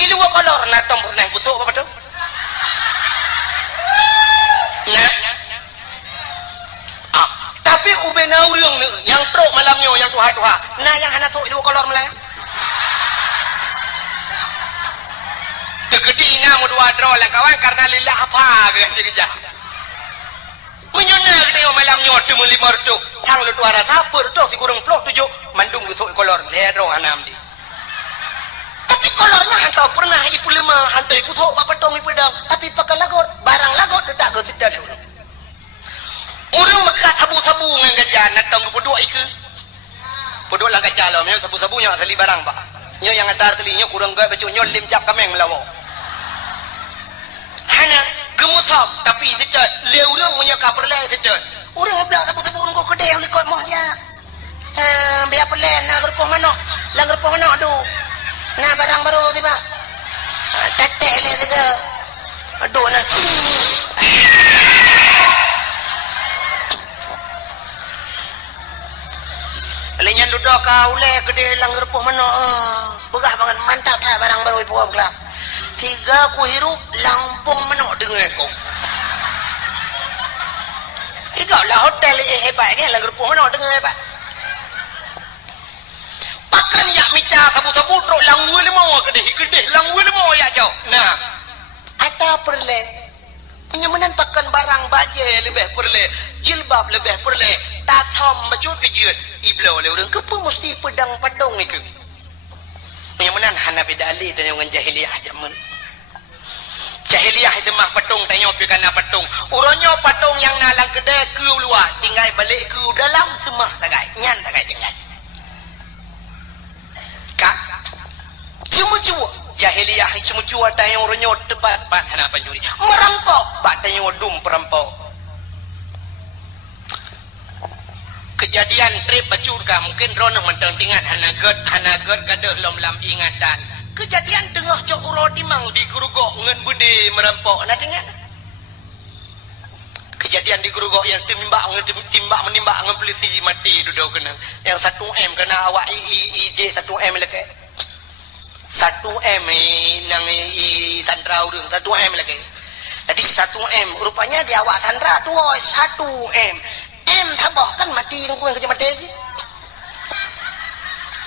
ilu kolor na tombor naik butuh apa betul nah tapi ubena urang yang truk malamnya yang tuha-tuha nah yang hana tu ilu kolor melang gede ina mu dua dro lah kawan karena lillah apa kan kerja menyona gede malam nyot mu 5 tu tang lu tuara sapur tu si kurang plok 7 mandung tu kolor ledro anam di tapi kolornya hantau pernah ipu 5 hantau ipu tu apa tong ipu dang tapi pakai lagot barang lagot tak go tidak ada orang Mekah sabu-sabu ngan gajah natang berdua iku berdua lang gajah lo memang sabu-sabu yang asli barang pak nyo yang ada telinya kurang gak becu nyo lim cap kameng melawo hana gemusap tapi sejat le urang punya kaperle sejat urang belah tabu-tabu engko kedai yang likot moh dia biar perlen nak gerpoh mano lang gerpoh mano aduh nah barang baru tiba tetek le saja aduh nak Lenyan duduk kau le gede lang gerpoh mano begah banget mantap dah barang baru ibu ablah 3 ku hirup lampung mano dengan aku ikaw lah hotel hebat kan lang gerpoh mano dengan hebat pakan yak mica sabu-sabu truk lang wul mau gede lang wul mau ya jauh nah ada perle penyemanan pakan barang baje lebih perle jilbab lebih perle tasom baju pijut iblo le urang kepo mesti pedang padong iku penyemanan hana beda ali dan yang jahiliyah zaman Jahiliah itu mah patung tanya pi kana patung. Uronyo patung yang nalang kedai ke luar, tinggal balik ke dalam semah tagai. Nyan tagai tinggal. Kak. Cuma-cuma jahiliah cuma-cuma tanya uronyo tepat hana panjuri. Merampok, pak tanya dum perampok. Kejadian trip bacurga mungkin drone mententingan hanaget gaduh lom-lam ingatan. Kejadian tengah cok uro timang di Gerugok ngen budi merampok na dengan kejadian di Gerugok yang timbak menimbak ngen polisi mati duduk kena yang 1M kena awak IJ 1M lagi 1M nang Sandra urang 1M lagi jadi 1M rupanya di awak Sandra tu 1M M tabah kan mati nunggu yang kerja mati je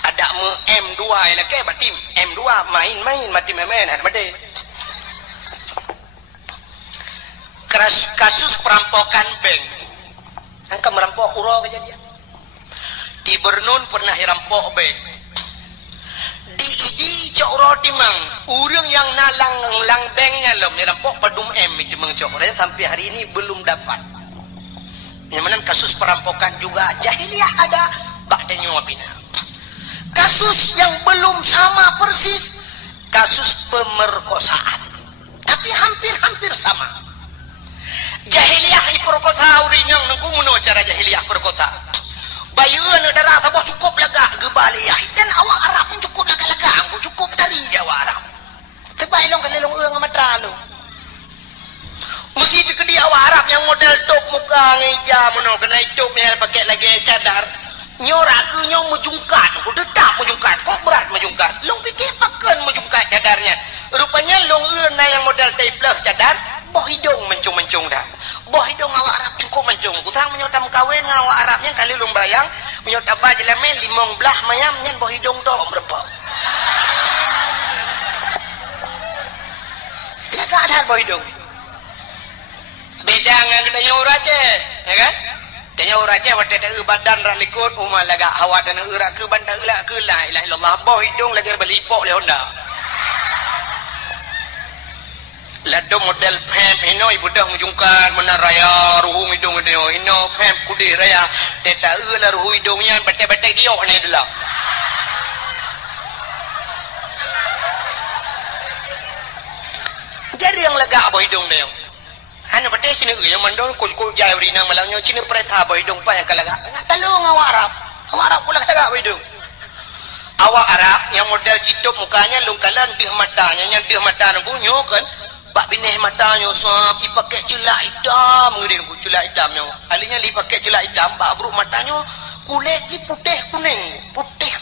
ada M2 lagi batim M2 main mati main ada mati kasus perampokan bank angka merampok uro kejadian di Bernun pernah dirampok bank di cokro timang urang yang nalang banknya lom dirampok padum M itu mengcokro sampai hari ini belum dapat yang mana kasus perampokan juga jahiliah ada bak dan nyuapina kasus yang belum sama persis kasus pemerkosaan tapi hampir sama jahiliah perkosa urinang nengku muno cara jahiliah perkosa bayun darah sabah cukup lega gebaliah dan awak Arab cukup lega-lega aku cukup dari Jawa Arab tebailong kalilong eung amatra lu mesti dikedi awak Arab yang model top muka ngeja muno kena top yang pakai lagi cadar nyorak ke nyong mejungkat aku tetap mejungkat kok berat mejungkat long fikir pakan mejungkat cadarnya rupanya long euna yang model teplah cadar boh hidung mencung-mencung dah boh hidung awak Arab cukup mencung kutang menyotam kawin dengan awak Arabnya kali lung bayang menyotam baju lemen limong belah mayam nyen boh hidung tok merepok lega ada boh hidung beda dengan kedanya urace ya kan tanya urace waktu ada badan rak likut umah laga awak dan urak ke bandar ulah ke la ilaha illallah boh hidung lagi berlipok le honda lado model pem ino ibu dah mujungkan menaraya ruhung hidung dia ino pem kudih raya teta la ruhu hidungnya batai-batai dia ni adalah jadi yang lega boh hidung dia anu batai sini yang mandong ko jai urinang malangnya sini pereta boh hidung pa yang kalaga talung awak Arab pula kata boh hidung awak Arab yang model hidup mukanya lungkalan di matanya yang di mata nunggunya kan bak binih matanya sok pakai celak hitam ngering celak hitamnya alinya li pakai celak hitam bak buruk matanya kulit di putih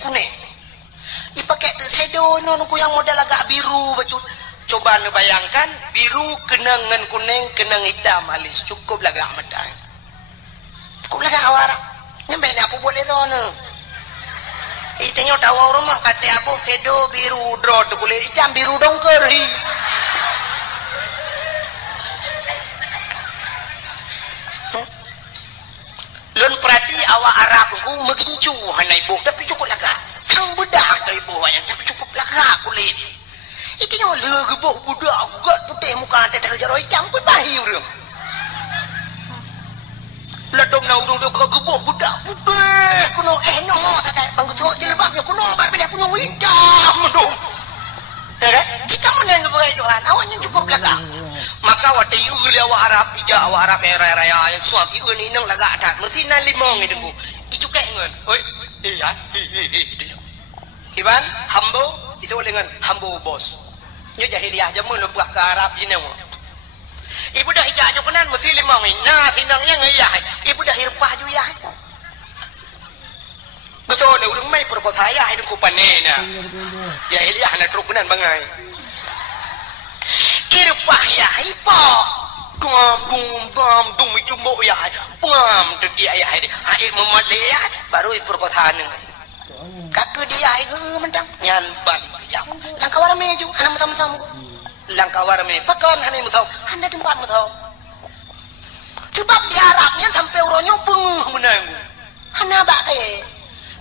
kuning dipakai shadow nunggu yang model agak biru betul coba anda bayangkan biru kenangan kuning kenang hitam alis cukup lagak mata cukup lagak awak nyampe ni apa boleh rono itanya tahu rumah kata aku shadow biru draw tu kulit hitam biru dongker lun perhati awak Arab ku megincu hanai ibu tapi cukup lagak sang bedak dari ibu yang tapi cukup lagak kulit itu yang legebok budak gat putih muka tetek jaro hitam pun bahi urang ladom na urang tu gebok budak putih kuno no tak panggutuk jelebabnya kuno bak bila kuno hitam dong jika menang kepada Tuhan awaknya cukup lagak maka waktu itu awak Arab ija awak Arab raya yang suap itu ni nang lagak adat mesti nan limong ni dengku itu kayak ngan oi ya kiban hambo itu dengan hambo bos nya jahiliah jamu lumpah ke Arab jinau ibu dah ija jo kenan mesti limong ni nah sinangnya ngayah ibu dah hirpah ju ya betul le urang mai perkosa saya hidupku panena jahiliah na truk kenan bangai irpah ya ipo dum itu mo ya pam dedi ayah ini ai memale ya baru perkotaan kakek dia itu mentang nyanban jam langkawar meju ana mutam langkawar me pakan hani mutam anda tempat mutam sebab di Arabnya sampai uronyo penguh menang ana bak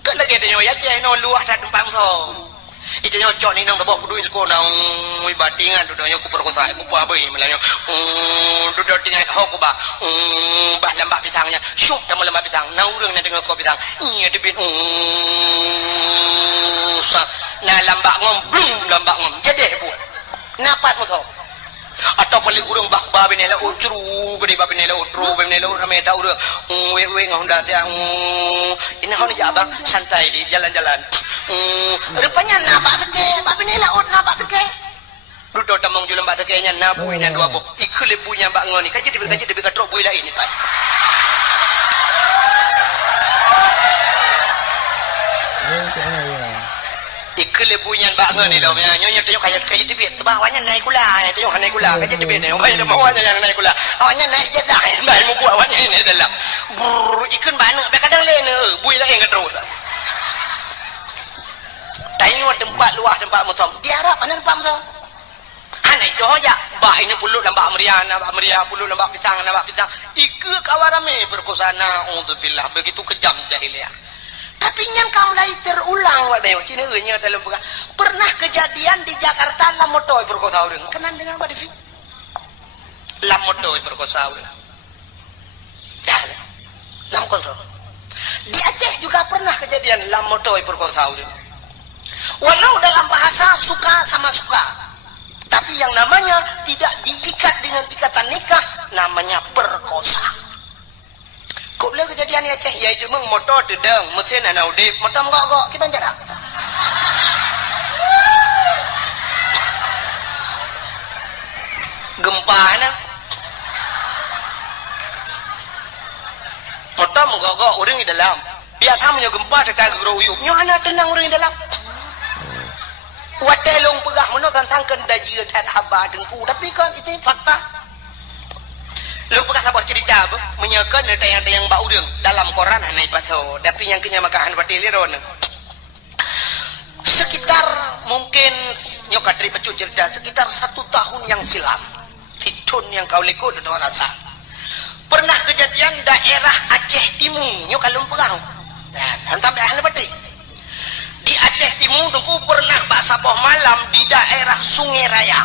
ke lagi dia ya ceh no luah dak tempat mutam Itu nyocok ni nang tabok duit ko nang batingan duduknya ku perkosa ku apa melanya duduk tinggal ho ku ba bah lembak pisangnya syuk dah lembak pisang nang urang na dengar ko pisang iya debit sa na lembak ngom bling lembak ngom jadi bu napat mo to atau paling urang bah ba benela ucru gede ba benela utru benela rame da urang we ngahonda tiang ini hon jabang santai di jalan-jalan rupanya napak teke ba benela ut napak teke duduk tamang jual mbak tekenya nabu ini dua bok ikut punya mbak ngoni kaji debi katrok bui lah ini pak ikut punya mbak ngoni dah nyonya tanya kaji debi sebawahnya naik gula tanya naik gula kaji debi ni orang yang mawanya yang naik gula awaknya naik jedah mbak mau buat awaknya ini dalam ikut mana kadang lain bui lah yang katrok tengok tempat luar tempat mutom diharap mana tempat mutom anai doh ya bah ini puluh lambak meriah puluh lambak pisang ikut kawarame perkosana untubillah begitu kejam jahiliyah tapi yang kamu lagi terulang wadai cina nya dalam pernah kejadian di Jakarta lamotoi perkosa orang kenan dengan Mbak Devi lamotoi perkosa orang lam kontrol di Aceh juga pernah kejadian lamotoi perkosa orang walau dalam bahasa suka sama suka tapi yang namanya tidak diikat dengan ikatan nikah namanya perkosa. Kau boleh kejadian ni Aceh ya itu meng motor dedeng mesin ana udip motor gok kita jarak gempa na motor gok orang di dalam biar tamunya gempa dekat geruyuk nyo ana tenang orang di dalam wadelong pegah meno tentang kendaji tat haba dengku tapi kan itu fakta lu pegah sabar cerita menyakan tayang-tayang bau deung dalam koran naik paso tapi yang kenya makahan patiliron sekitar mungkin nyokatri pecut cerita sekitar 1 tahun yang silam hitun yang kau lekut udah rasa pernah kejadian daerah Aceh Timur nyokalum pegah hantam ahli pati di Aceh Timur dengku pernah bak saboh malam di daerah Sungai Raya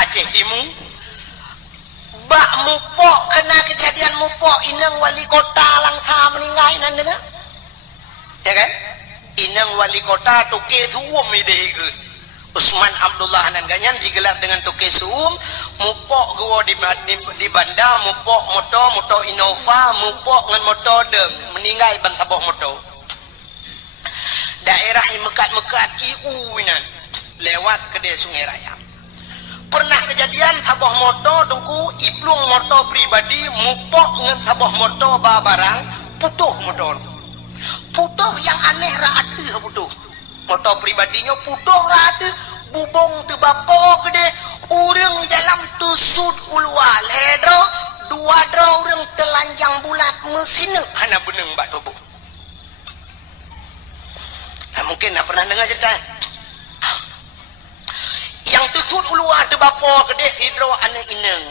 Aceh Timur bak mupok kena kejadian mupok inang wali kota langsa meninggal nan dengar ya kan inang wali kota tuke suum ide ke Usman Abdullah nan ganyan digelar dengan tuke suum mupok gua di bandar mupok motor Innova mupok ngan motor deng meninggal ban saboh motor daerah yang mekat-mekat iuinan lewat ke Sungai Raya pernah kejadian saboh motor dengku iplung motor pribadi mupok dengan saboh motor bawa barang putuh motor putuh yang aneh raade putuh motor pribadinya putuh raade bubong tebapo gede urang di dalam tusud ulwa ledro dua dro urang telanjang bulat mesin hana beneng mbak tubuh mungkin nak pernah dengar cerita yang tusud ulua tu bapa gede hidro anak ineng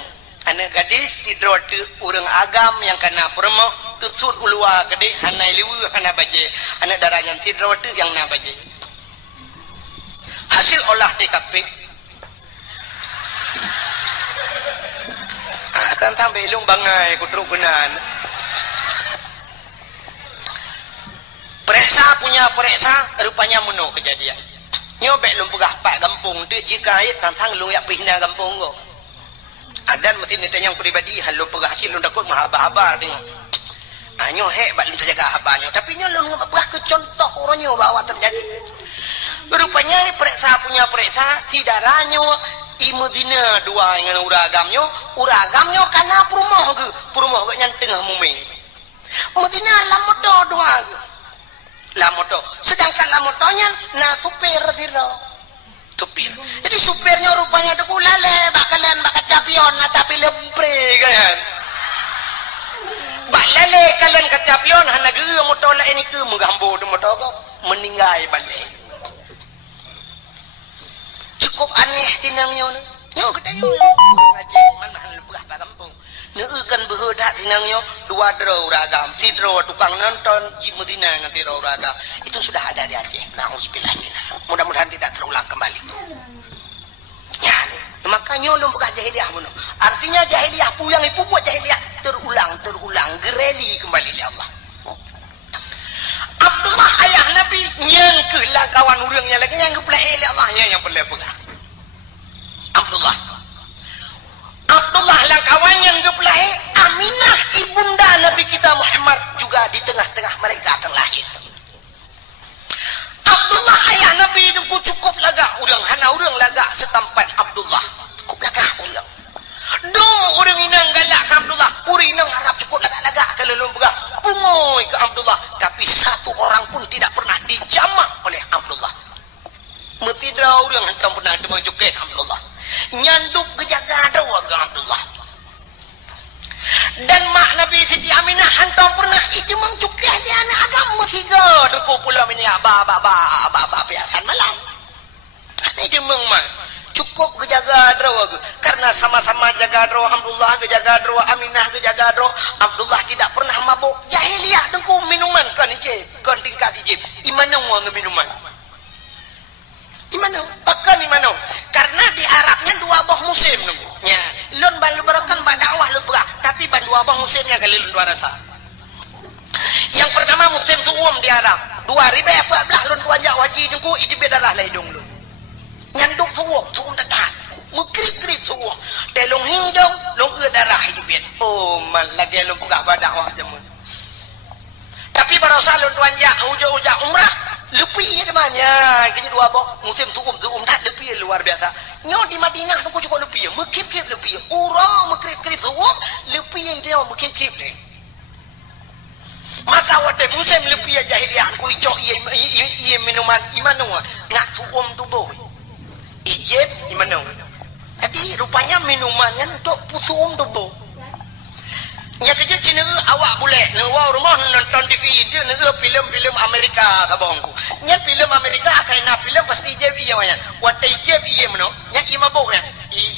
anak gadis hidro tu orang agam yang kena permo tusud ulua gede hanai liwu hana baje anak darah yang hidro tu yang na baje hasil olah TKP tentang belung bangai kutruk benan periksa punya periksa rupanya meno kejadian nyobek lum pegah pak kampung tu jika ayat tantang lu yak pindah kampung go adan mesti ditanya pribadi halu pegah hasil lu dakut mahaba-haba tengok anyo hek bak lu terjaga habanyo tapi nyo lu pegah ke contoh orangnya bawa terjadi rupanya periksa punya periksa si daranyo imudina dua dengan uragamnya karena perumoh ke yang tengah muming mudina lamoto dua lamoto sedangkan lamotonya na supir jadi supirnya rupanya ada kulale bakalan kacapion tapi lebre kan balale kalian kacapion hana geu motor la ini ke menggambo motor kok meninggal balik cukup aneh tinangnya nyo kita yo ngaji man mahal pegah ba kampung neukan behedak tinangnya dua draw ragam si draw tukang nonton jimudina nganti draw ragam itu sudah ada di Aceh. Nauzubillah minah. Mudah-mudahan tidak terulang kembali. Ya, makanya ulun bukan jahiliyah bunuh. Artinya jahiliyah puyang ipu buat jahiliyah terulang gereli kembali oleh Allah. Abdullah ayah Nabi yang kawan urangnya lagi yang kepelai oleh Allahnya yang boleh pegang. Abdullah lah kawan yang kepelai. Aminah ibunda Nabi kita Muhammad juga di tengah-tengah mereka terlahir. Abdullah ayah Nabi itu cukup laga urang hana urang laga setampan Abdullah cukup laga urang dong urang inang galak ke Abdullah urang inang harap cukup laga-laga kalau lu begah pungoy ke Abdullah tapi satu orang pun tidak pernah dijamah oleh Abdullah metidra urang hentam pernah demang cukai Abdullah nyanduk kejaga dawa ke Abdullah dan mak Nabi Siti Aminah hantam pernah itu mengcukai di anak agama tiga terkumpul ini abah biasan malam itu memang cukup kejaga draw karena sama-sama jaga draw Abdullah kejaga draw Aminah kejaga draw Abdullah tidak pernah mabuk jahiliyah dengku minuman kan ije kan tingkat ije imana uang minuman imana pakan imana karena di Arabnya dua boh musim ya lun balu berakan dakwah lu berah tapi ban dua boh musimnya kali lun dua rasa yang pertama musim suum di Arab 2014 lun tuan jak haji dengku itu bedarah laidung lu nyanduk suum datang mukrip suum telung hidung long darah itu bet oh mal lagi lun buka dakwah jamun tapi barosa lun tuan jak uja umrah lebih demanya kini dua boh musim suum tak lebih luar biasa nyo di Madinah aku cukup lebih mekip lebih urang mekrip suum lebih dia mekip deh maka wadah musim lebih jahiliyah ku ijo iya minuman imanu ngak suum tubuh ijib imanu jadi rupanya minumannya untuk suum tubuh nya kerja Cina awak boleh nawa rumah nonton TV itu negara film-film Amerika kabongku nya film Amerika akhirnya film pasti ijib iya wanya wadah ijib iya mano nya imabuk ya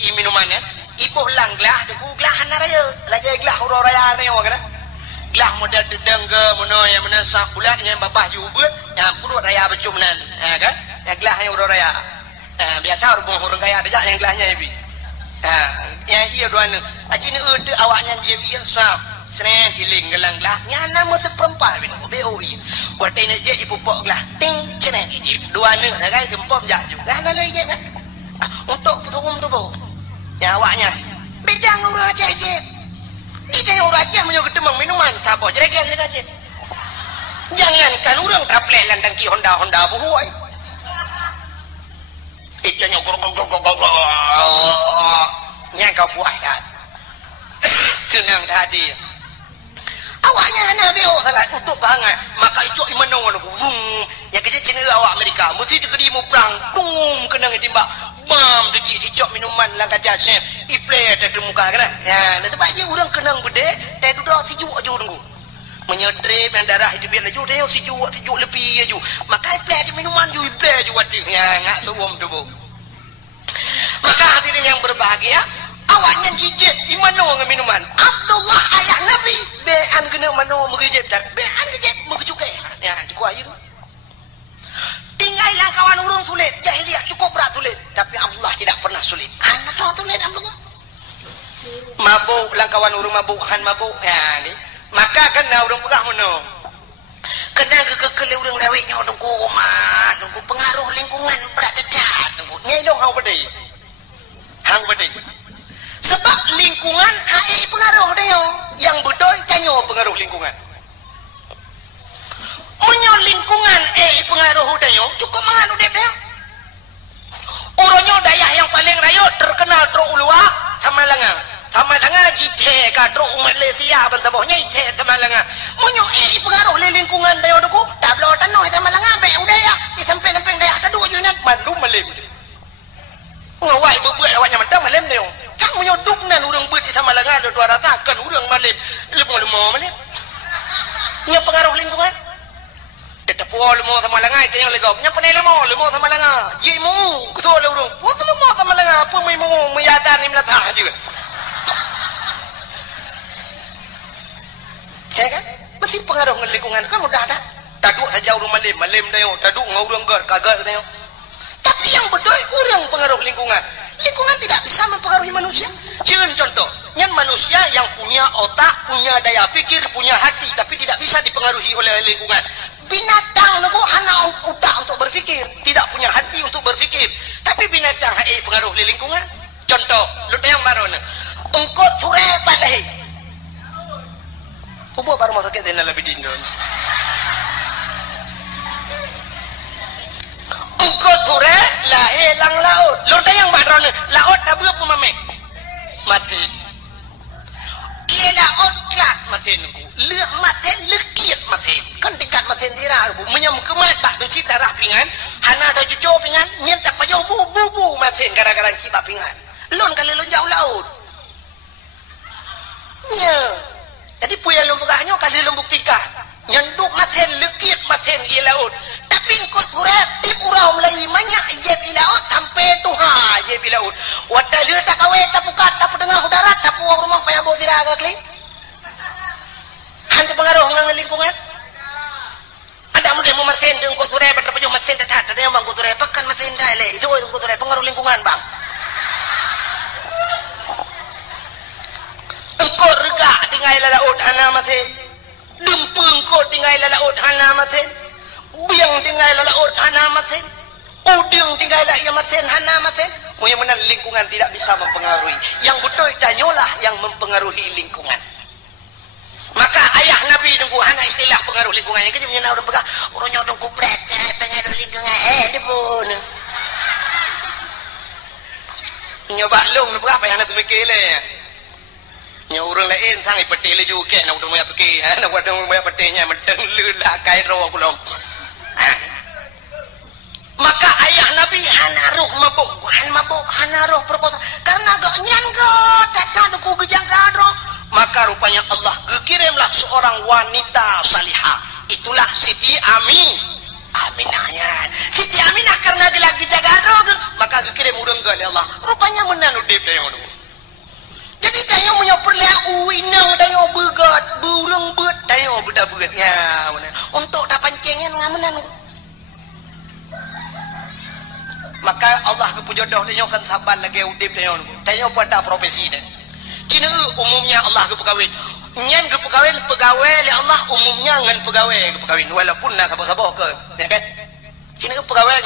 i minumannya ibuh lang gelah deku gelah hanaraya lagi gelah uraya ne wa kana gelah modal dedang ke mono yang menasa kulat yang babah jubut yang perut raya becumnan kan yang gelah yang uraya biasa orang kaya ada yang gelahnya ibi ya iya doan acine ede awaknya jebi sah sren giling gelang gelah nyana mo seperempat bin BOI watene je ipupok gelah ting cene je dua ne kan jempom jak juga ana lagi je kan untuk tuum tu bo ya awaknya bedang urang je ide orang aja menyuguh demang minuman sabo jeregan saja jangankan urang traplek landang ki Honda buhuai itu nyukur nya kau buah kan senang tadi awaknya nabi salah untuk banget maka itu imano wung ya kerja Cina awak Amerika mesti dikerimu perang tung kena ngetimbak bam deki icok minuman lang kaca chef iple ada di muka kan ya nanti paknya orang kenang bede teh duduk sejuk aja tunggu menyedrep yang darah hidup biar laju teh sejuk lebih aja maka iple ada minuman ju iple aja wajib ya ngak suam tu bu maka hadirin yang berbahagia awaknya jijib imano ngeminuman Abdullah ayah Nabi bean kena mano mengejep dak bean kejep mengecukai ya cukup aja tinggal yang kawan urung sulit jahiliyah cukup berat sulit tapi Allah tidak pernah sulit anak tu sulit Abdullah mabuk lang kawan urung mabukan mabuk ya ni maka kena urung pegah mono kena kekele urung leweknya dengku rumah dengku pengaruh lingkungan berat dekat dengku nyai dong hang bedai sebab lingkungan ai pengaruh dia yang betul kanyo pengaruh lingkungan menyo lingkungan pengaruh dia cukup menganu dia orangnya dayah yang paling rayo terkenal tro ulua sama langa jite ka tro Malaysia bantabohnya ite sama langa menyo pengaruh lingkungan dia deku tablo tanoi sama langa be udaya di samping dayah tadu junan mandu malim ngawai buat awaknya mentang malim dia kan menyoduk nan urang beut di sama langa ada 200 kan urang malim lemo malim nya pengaruh lingkungan tetap lemo sama langa itu yang legap nya panai lemo sama langa jimu kutu le urang putu lemo sama langa apa mu meyatan ni melatah juga ya kan mesti pengaruh dengan lingkungan kan mudah dah taduk saja orang malim dah taduk dengan orang kagak dah tapi yang betul orang pengaruh lingkungan tidak bisa mempengaruhi manusia jangan contoh yang manusia yang punya otak punya daya pikir punya hati tapi tidak bisa dipengaruhi oleh lingkungan binatang itu hanya otak untuk berfikir tidak punya hati untuk berfikir tapi binatang pengaruh oleh lingkungan contoh lu yang baru engkau ture palahi Pupu baru mau sakit dan lebih dindon. Engkau ture lahe lang laut. Lorda yang badron laut tapi apa mamek? Mati. Ia laut kat mati nunggu. Lek mati lekit mati. Kan tingkat mati dirah. Menyam kemat bak benci darah pingan. Hana ada cucu pingan. Nyentak payau bu mati gara-gara cibak pingan. Lon kali lon jauh laut. Nya. Jadi punya lumbukahnya kali lumbuk tiga nyanduk maten lekit maten ia laut tapi engkau surat tip urau melai banyak ia di laut sampai tuha ia di laut wadah dia tak kawin tak pukat tak dengar udara tak puang rumah payah bawa tidak agak kling hantu pengaruh dengan lingkungan ada mudah mau maten engkau surat berapa jauh maten tak ada yang bang engkau surat pakan maten dah le itu engkau surat pengaruh lingkungan bang engkau rega tinggal laut hana maten dempeng kau tinggal laut hana maten biang tinggal laut hana maten udang tinggal ia maten hana maten yang mana lingkungan tidak bisa mempengaruhi yang betul tanyalah yang mempengaruhi lingkungan maka ayah Nabi nunggu hana istilah pengaruh lingkungan yang kejam orang pegang orangnya nunggu berat pengaruh lingkungan dia pun nyoba long berapa yang nak mikir le nya orang lain sangat peti le juga nak udah mau pergi nak udah mau petinya menteng lelah kai roh belum maka ayah Nabi hana roh mabuk hana roh perkosa karena gak nyangka tak ada ku gejangka roh maka rupanya Allah kirimlah seorang wanita salihah itulah Siti Aminahnya Siti Aminah karena dia lagi jaga roh maka kirim urang ke Allah rupanya menanu dep dia jadi tayo mo nyo perla uinang tayo begat burung bet tayo budak-budatnya untuk dapancengin ngamenan maka Allah kepujodoh tayo kan sabar lagi udip tayo pada profesi dah cina umumnya Allah kepegawai nyen pegawai li Allah umumnya ngan pegawai walaupun nak sabar ke ya kan cina pegawai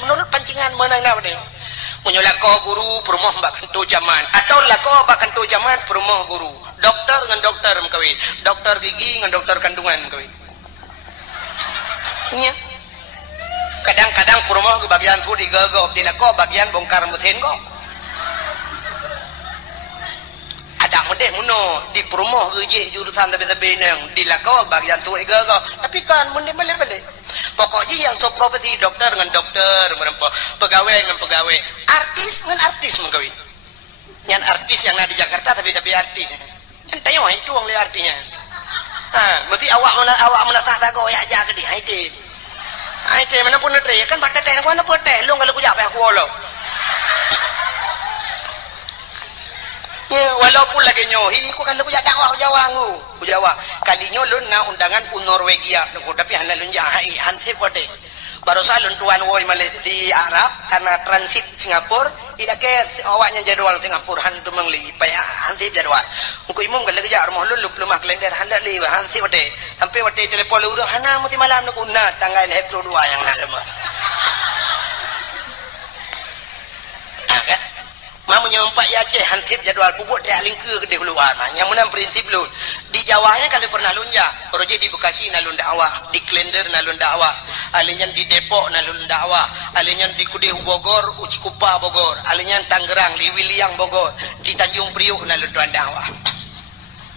menurut pancingan menang dah dia punya lako guru perumah mbak kentu zaman atau lako mbak kentu zaman perumah guru dokter dengan dokter mengkawin dokter gigi dengan dokter kandungan mengkawin nya kadang-kadang perumah ke bagian tu digagok di lako bagian bongkar mesin kok ada modeh muno di perumah gigi jurusan tapi nang di lako bagian tu digagok tapi kan mending balik pokoknya yang so profesi dokter dengan dokter pegawai dengan pegawai artis dengan artis mengkawin yang artis yang ada di Jakarta tapi artis yang tayo itu orang lihat artinya mesti awak menatah tago ya aja ke dia itu mana pun ada kan pada teh mana pun teh lu kalau kujak aku lo walaupun lagi nyohi ku kan lu kujak dakwah Jawa kalinya lu na undangan Norwegia tapi hana lu jahai hanti pode baru salun tuan woi di Arab karena transit Singapura tidak ke awaknya jadwal Singapura hantu mengli paya hanti jadwal engko imum kalau kerja rumah lu lumah kalender handa li hanti pode sampai pode telepon lu hana muti malam nu kunna tanggal 22 yang nak lemah mau nyampak ya Aceh hansip jadwal bubuk dia lingkar ke keluar yang mana prinsip lu di Jawanya kalau pernah lunja roje di Bekasi nalun dakwah di Klender nalun dakwah alinyan di Depok nalun dakwah alinyan di Kudehu Bogor Uci Kupa Bogor alinyan Tangerang di Wiliang Bogor di Tanjung Priok nalun tuan dakwah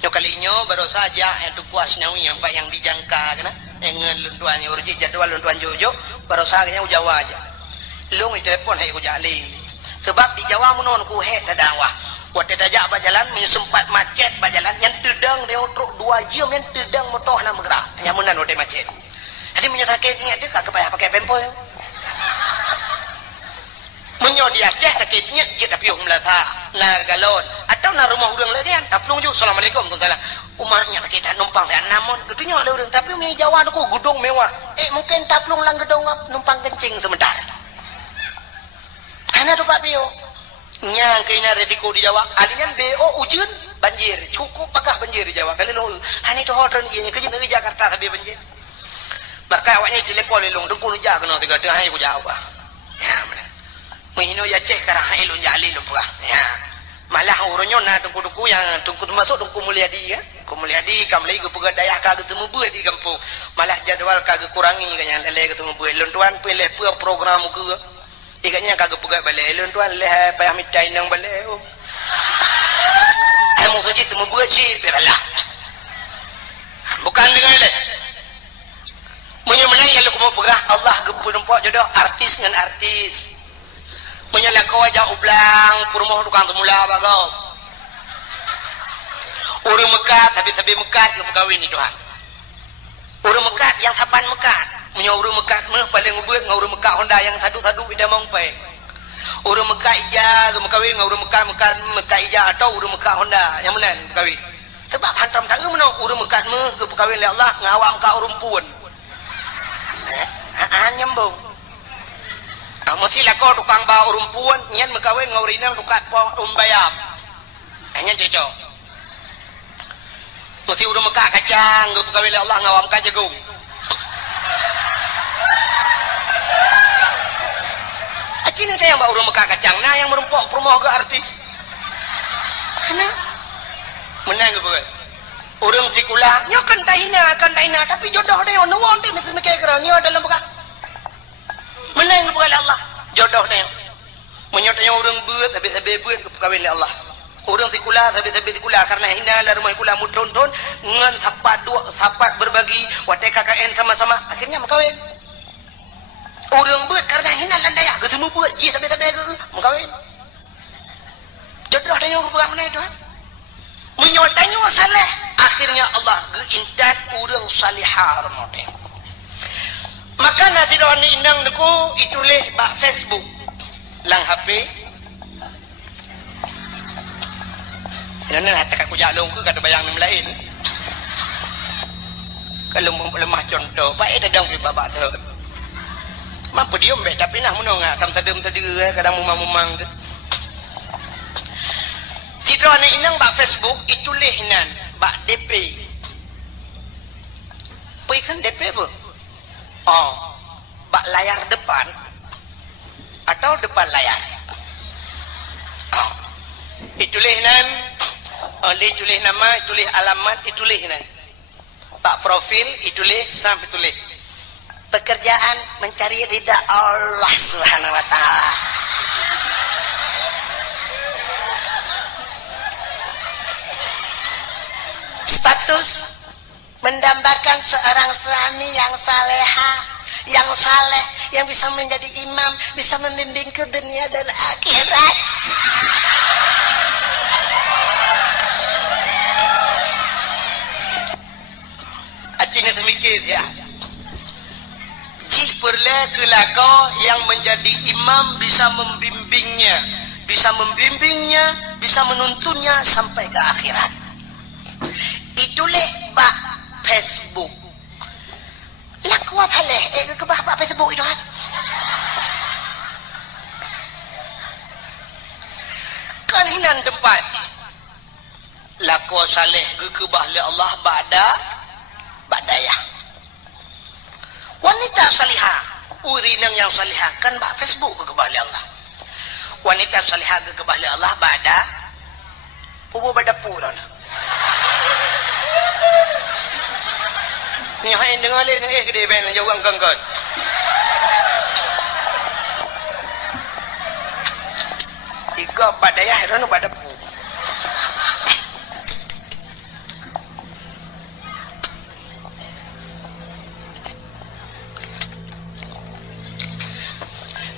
yo kalinya baru saja yang tu kuas nyawi yang pak yang dijangka kena dengan luntuannya roje jadwal luntuan Jojo baru saja Jawa aja lu itu telepon hai ku jali sebab di Jawa menon ku het dakwah buat tajak berjalan menyempat macet berjalan yang tedang dia truk 2 jam yang tedang motor nak bergerak yang menon udah macet jadi menyatakan ingat dia tak payah pakai pempel menyo di Aceh sakitnya dia tapi melata nah galon atau na rumah urang lagi kan taplung ju assalamualaikum salam umarnya kita numpang teh namun gedenya ada urang tapi mi Jawa aku gedung mewah mungkin taplung lang gedung numpang kencing sebentar ana tu Pak Bio nya kena resiko di Jawa alian BO ujian banjir cukup pagah banjir di Jawa kali lo hani tu hotel ieu ke di Jakarta tapi banjir maka awaknya telepon lelong dengku ja kena tiga hai ku Jawa ya mana mihino ya cek karang hai lo jali lo pula ya malah urunyo na dengku yang dengku masuk dengku Mulyadi ya ku Mulyadi kamlai ku pegah dayah ka ketemu buat di kampung malah jadwal kagak kurangi kanya lele ketemu buat lon tuan pilih program ku ikatnya kagak pegah balik lon tuan leh payah mitai nang balik mau kerja semua buat sih beralah bukan dengan leh punya mana yang lu mau pegah Allah gempur nampak jodoh artis dengan artis punya lakau aja ublang purmoh tukang temula bagau urang mekat tapi sabi mekat ke pegawai ni Tuhan urang mekat yang saban mekat punya urang mekat meh paling ubeut ngau urang mekat Honda yang sadu-sadu bida mongpe urang mekat ija ke pegawai ngau urang mekat ija atau urang mekat Honda yang mana pegawai sebab hantam tak menang urang mekat meh ke pegawai oleh Allah ngawam ka urang puan nyambung mesti lah kau tukang bawa rumpuan nyan mekawin ngaurinang tukat po bayam nyan cocok mesti udah mekak kacang ngau pekawin Allah ngawam ka jagung acina saya yang bawa udah mekak kacang nah yang merumpok promoh ke artis mana menang ke pekawin urang sikula nyo kan tahina tapi jodoh dia ono wonte mesti mikir kerang nyo dalam bekak menang kepada Allah jodoh dia menyotanya orang buat habis-habis buat kawin oleh Allah orang sikula habis-habis sikula karena hina lah rumah sikula muton-ton ngan sapat berbagi watai KKN sama-sama akhirnya makawin orang buat karena hina landaya ketemu buat ji habis-habis makawin jodoh dia orang buat mana itu menyotanya saleh akhirnya Allah geintat orang salihah remotnya maka nasi doan inang deku itulih bak Facebook lang HP ini hati aku jalung ke kata bayang nem lain kalau lemah contoh pak dadang pi babak tu mampu diam be tapi nah menong kam sadem tadi kadang mumang tu si doan inang bak Facebook itulih nan bak DP pai kan DP apa bak layar depan atau depan layar itulah nan itulah nama itulah alamat itulah nan bak profil itulah sampai itulah pekerjaan mencari ridha Allah Subhanahu wa taala status mendambakan seorang suami yang saleha, yang saleh, yang bisa menjadi imam, bisa membimbing ke dunia dan akhirat. Acina semikir ya. Jih perle kelako yang menjadi imam bisa membimbingnya, bisa menuntunnya sampai ke akhirat. Itulah bak Facebook. Lah kuat haleh ke bak Facebook itu kan. Kan hinan tempat. Laku saleh ke bahli Allah badayah. Wanita salihah, urinang yang salihah kan bak Facebook ke bahli Allah. Wanita salihah ke bahli Allah bada puran. Ni hai dengar le gede ben jauh angkangkan. Ika badayah rano badapu.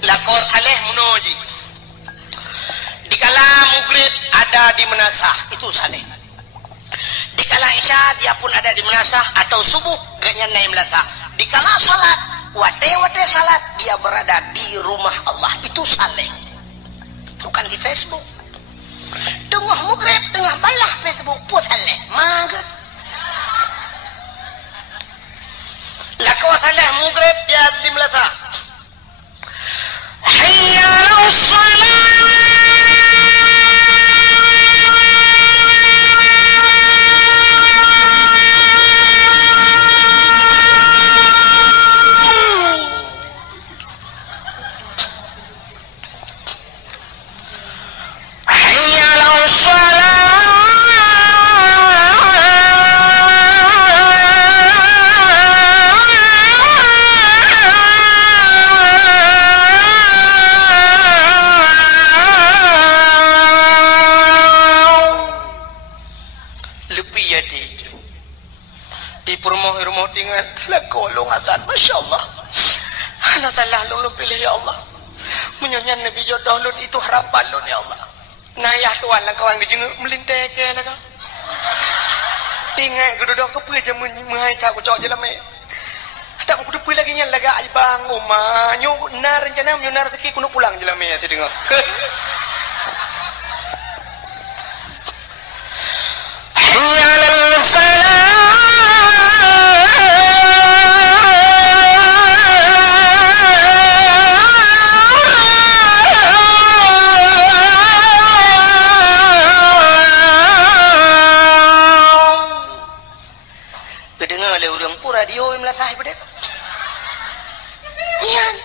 Lakor saleh munoji. Dikala mugrid ada di menasah itu saleh. Dikala isya dia pun ada di menasah atau subuh gaknya naik melata. Dikala salat wate salat dia berada di rumah Allah itu saleh. Bukan di Facebook. Tengah mugrib, tengah balah Facebook putalek. Maka lako salah mugrib dia di melata. Hayya 'alas shalah. Lakolong azan, Masya Allah. Anak salah lu pilih ya Allah. Menyanyian Nabi jodoh lu itu harapan lu ya Allah. Nayah tuan lah kawan kejenguk melintai ke lah kau. Tinggal keduduk ke pun je menghai cak ucap je lah me. Tak mau kedua lagi yang laga ibang rumah. Nyu nar rencana nyu nar teki kuno pulang je lah me hati dengar. Radio yang melatah pada iyan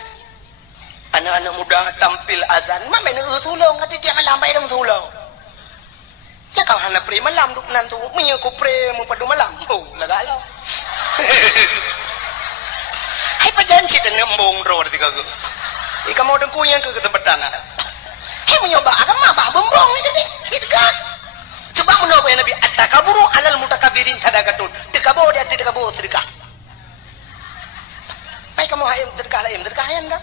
anak-anak muda tampil azan main tolong kata dia malam baik dong tolong ya kau hana pre malam duk nantu minyak ku pre mu padu malam oh laga lo hai pajanci dengan embung ro tiga go ika mau dengku yang ke kesempatan hai menyoba agama bah bombong ni gitu kan coba mencoba Nabi at-takaburu alal mutakabirin sadaqatun tekabur dia tekabur sedekah. Hai kamu hayam sedekah lain sedekah yang dah.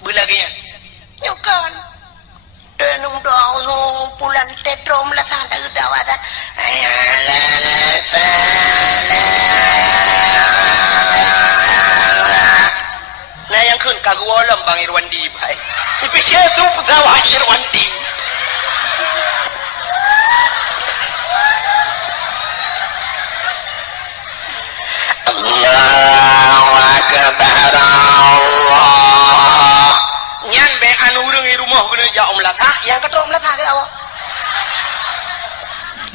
Belagian. Nyokan. Denung dau pulan tetrom la sana dawatan. Nah yang kun kagwalam Bang Irwandi baik. Dipikir tu pesawat Irwandi. Allahu Akbar Allah. Nyan be anu urang di rumah guna ja umlatah, yang kedua umlatah ke awak.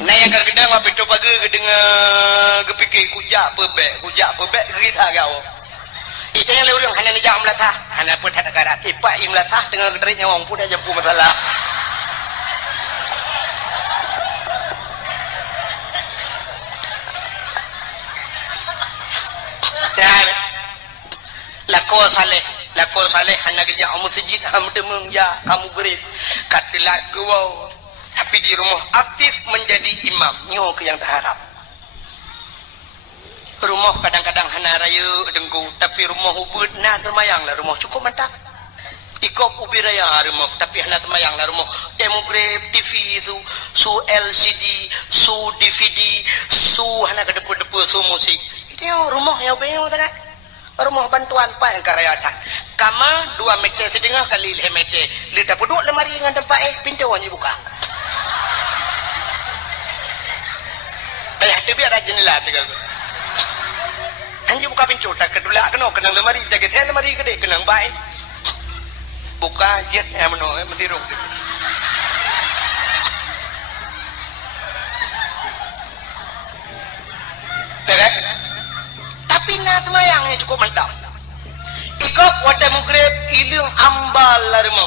Nah yang kadang apa itu pagi gedeng gepikir kujak pebek kita ke awak. Itu yang urang hana ja umlatah, hana pun tak ada ipak imlatah dengan gederitnya wong pun dah jampu masalah. Lako saleh anak kerja masjid ham temung ya kamu gerib katilat gua tapi di rumah aktif menjadi imam nyo ke yang terharap rumah kadang-kadang hana raya dengku tapi rumah ubud na termayang lah rumah cukup mantap ikop ubi raya rumah tapi hana termayang lah rumah demografi TV itu su LCD su DVD su hana ke depu-depu su musik itu rumah yang bayang tak rumah bantuan pak yang karayatan kamar 2 meter setengah kali 5 meter lidah peduk lemari dengan tempat pintu hanya buka ayah tu biar rajin lah tiga hanya buka pintu tak kedulak kena lemari jaga saya lemari gede kena baik buka jet yang meno mesti rong tak tapi nak semayang cukup mantap. Ikop wata mugrib ilung ambal larimo.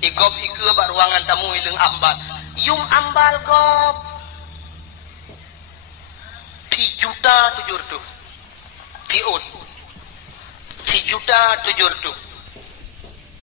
Ikop iku ba ruangan tamu ilung ambal. Yum ambal gop. 3.700.000. Tiun. 3.700.000.